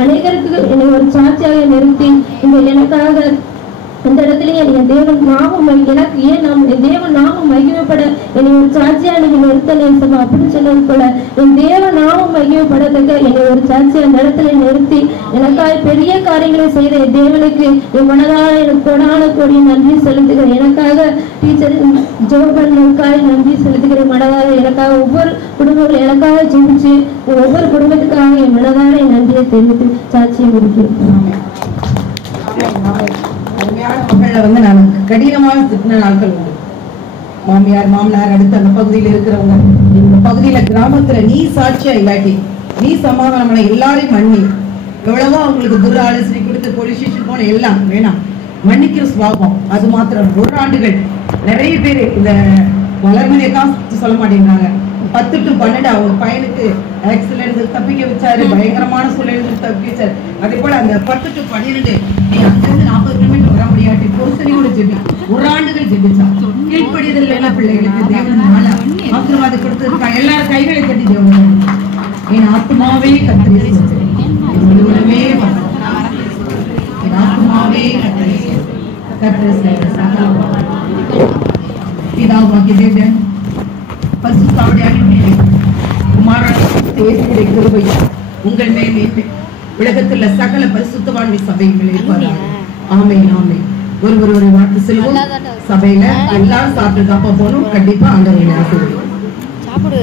அநேகருக்கு என்னை ஒரு சாட்சியாக நிறுத்தி இந்த எனக்காக இந்த இடத்துல என் தேவன் நாமம் எனக்கு ஏன் தேவன் நாமம் மகிமைப்பட என்னை ஒரு சாட்சியா நீங்க நிறுத்தலை அப்படின்னு சொன்னது போல என் தேவன் நாமம் மகிமைப்படத்தக்க என்னை ஒரு சாட்சியா அந்த இடத்துல நிறுத்தி எனக்காக பெரிய காரியங்களை செய்த என் தேவனுக்கு என் மனதால எனக்கு கொடான கொடி நன்றி செலுத்துகிறேன். எனக்காக டீச்சர் ஜோபனுக்காக நன்றி செலுத்துகிறேன். மனதார எனக்காக ஒவ்வொரு குடும்பங்களும் எனக்காக ஜெபிச்சு ஒவ்வொரு குடும்பத்துக்காக என் மனதார என் நன்றியை தெரிவித்து சாட்சியை முடிக்கிறேன். மகளை நான் கடினமாக திட்டின நாட்கள் உண்டு. மாமியார் மாமனார் அடுத்து அந்த பகுதியில் இருக்கிறவங்க இந்த பகுதியில கிராமத்துல நீ சாட்சியா இல்லாட்டி நீ சமாதானம் எல்லாரையும் மன்னி எவ்வளவோ அவங்களுக்கு துர ஆலோசனை கொடுத்து போலீஸ் ஸ்டேஷன் போன எல்லாம் வேணாம் மன்னிக்கிற சுவாபம். அது மாத்திரம் 1 ஆண்டுகள் நிறைய பேர் இந்த வளர்மதியெல்லாம் சொல்ல மாட்டேங்கிறாங்க. 10 to 12 அவங்க பையனுக்கு ஆக்சிடென்ட் தப்பிக்க வச்சாரு, பயங்கரமான சூழ்நிலை தப்பிக்க வச்சாரு. அதே போல அந்த 10 to 12 நீ அங்கிருந்து 40 கிலோமீட்டர் வர முடியாட்டி பொறுத்தனையோட ஜெபி 1 ஆண்டுகள் ஜெபிச்சா கீழ்ப்படிதல் எல்லா பிள்ளைகளுக்கு தேவன் ஆசீர்வாதம் கொடுத்திருக்கா. எல்லாரும் கைகளை கட்டி தேவன் என் ஆத்மாவே கர்த்தரை ஸ்தோத்திரி, என் முழுவதுமே என் ஆத்மாவே கர்த்தரை கர்த்தரை செய்த சகல பிதாவாகிய தேவன் உங்கள் மேல் உலகத்துல சகல பரிசுத்தவான்மை சபைகள் இருப்பார்கள். ஆமென் ஆமென். ஒரு வார்த்தை சொல்லுவோம். சபையில எல்லாரும் சாப்பிட்டு போகணும். கண்டிப்பா ஆண்டவரை ஆசீர்வதிப்பார்.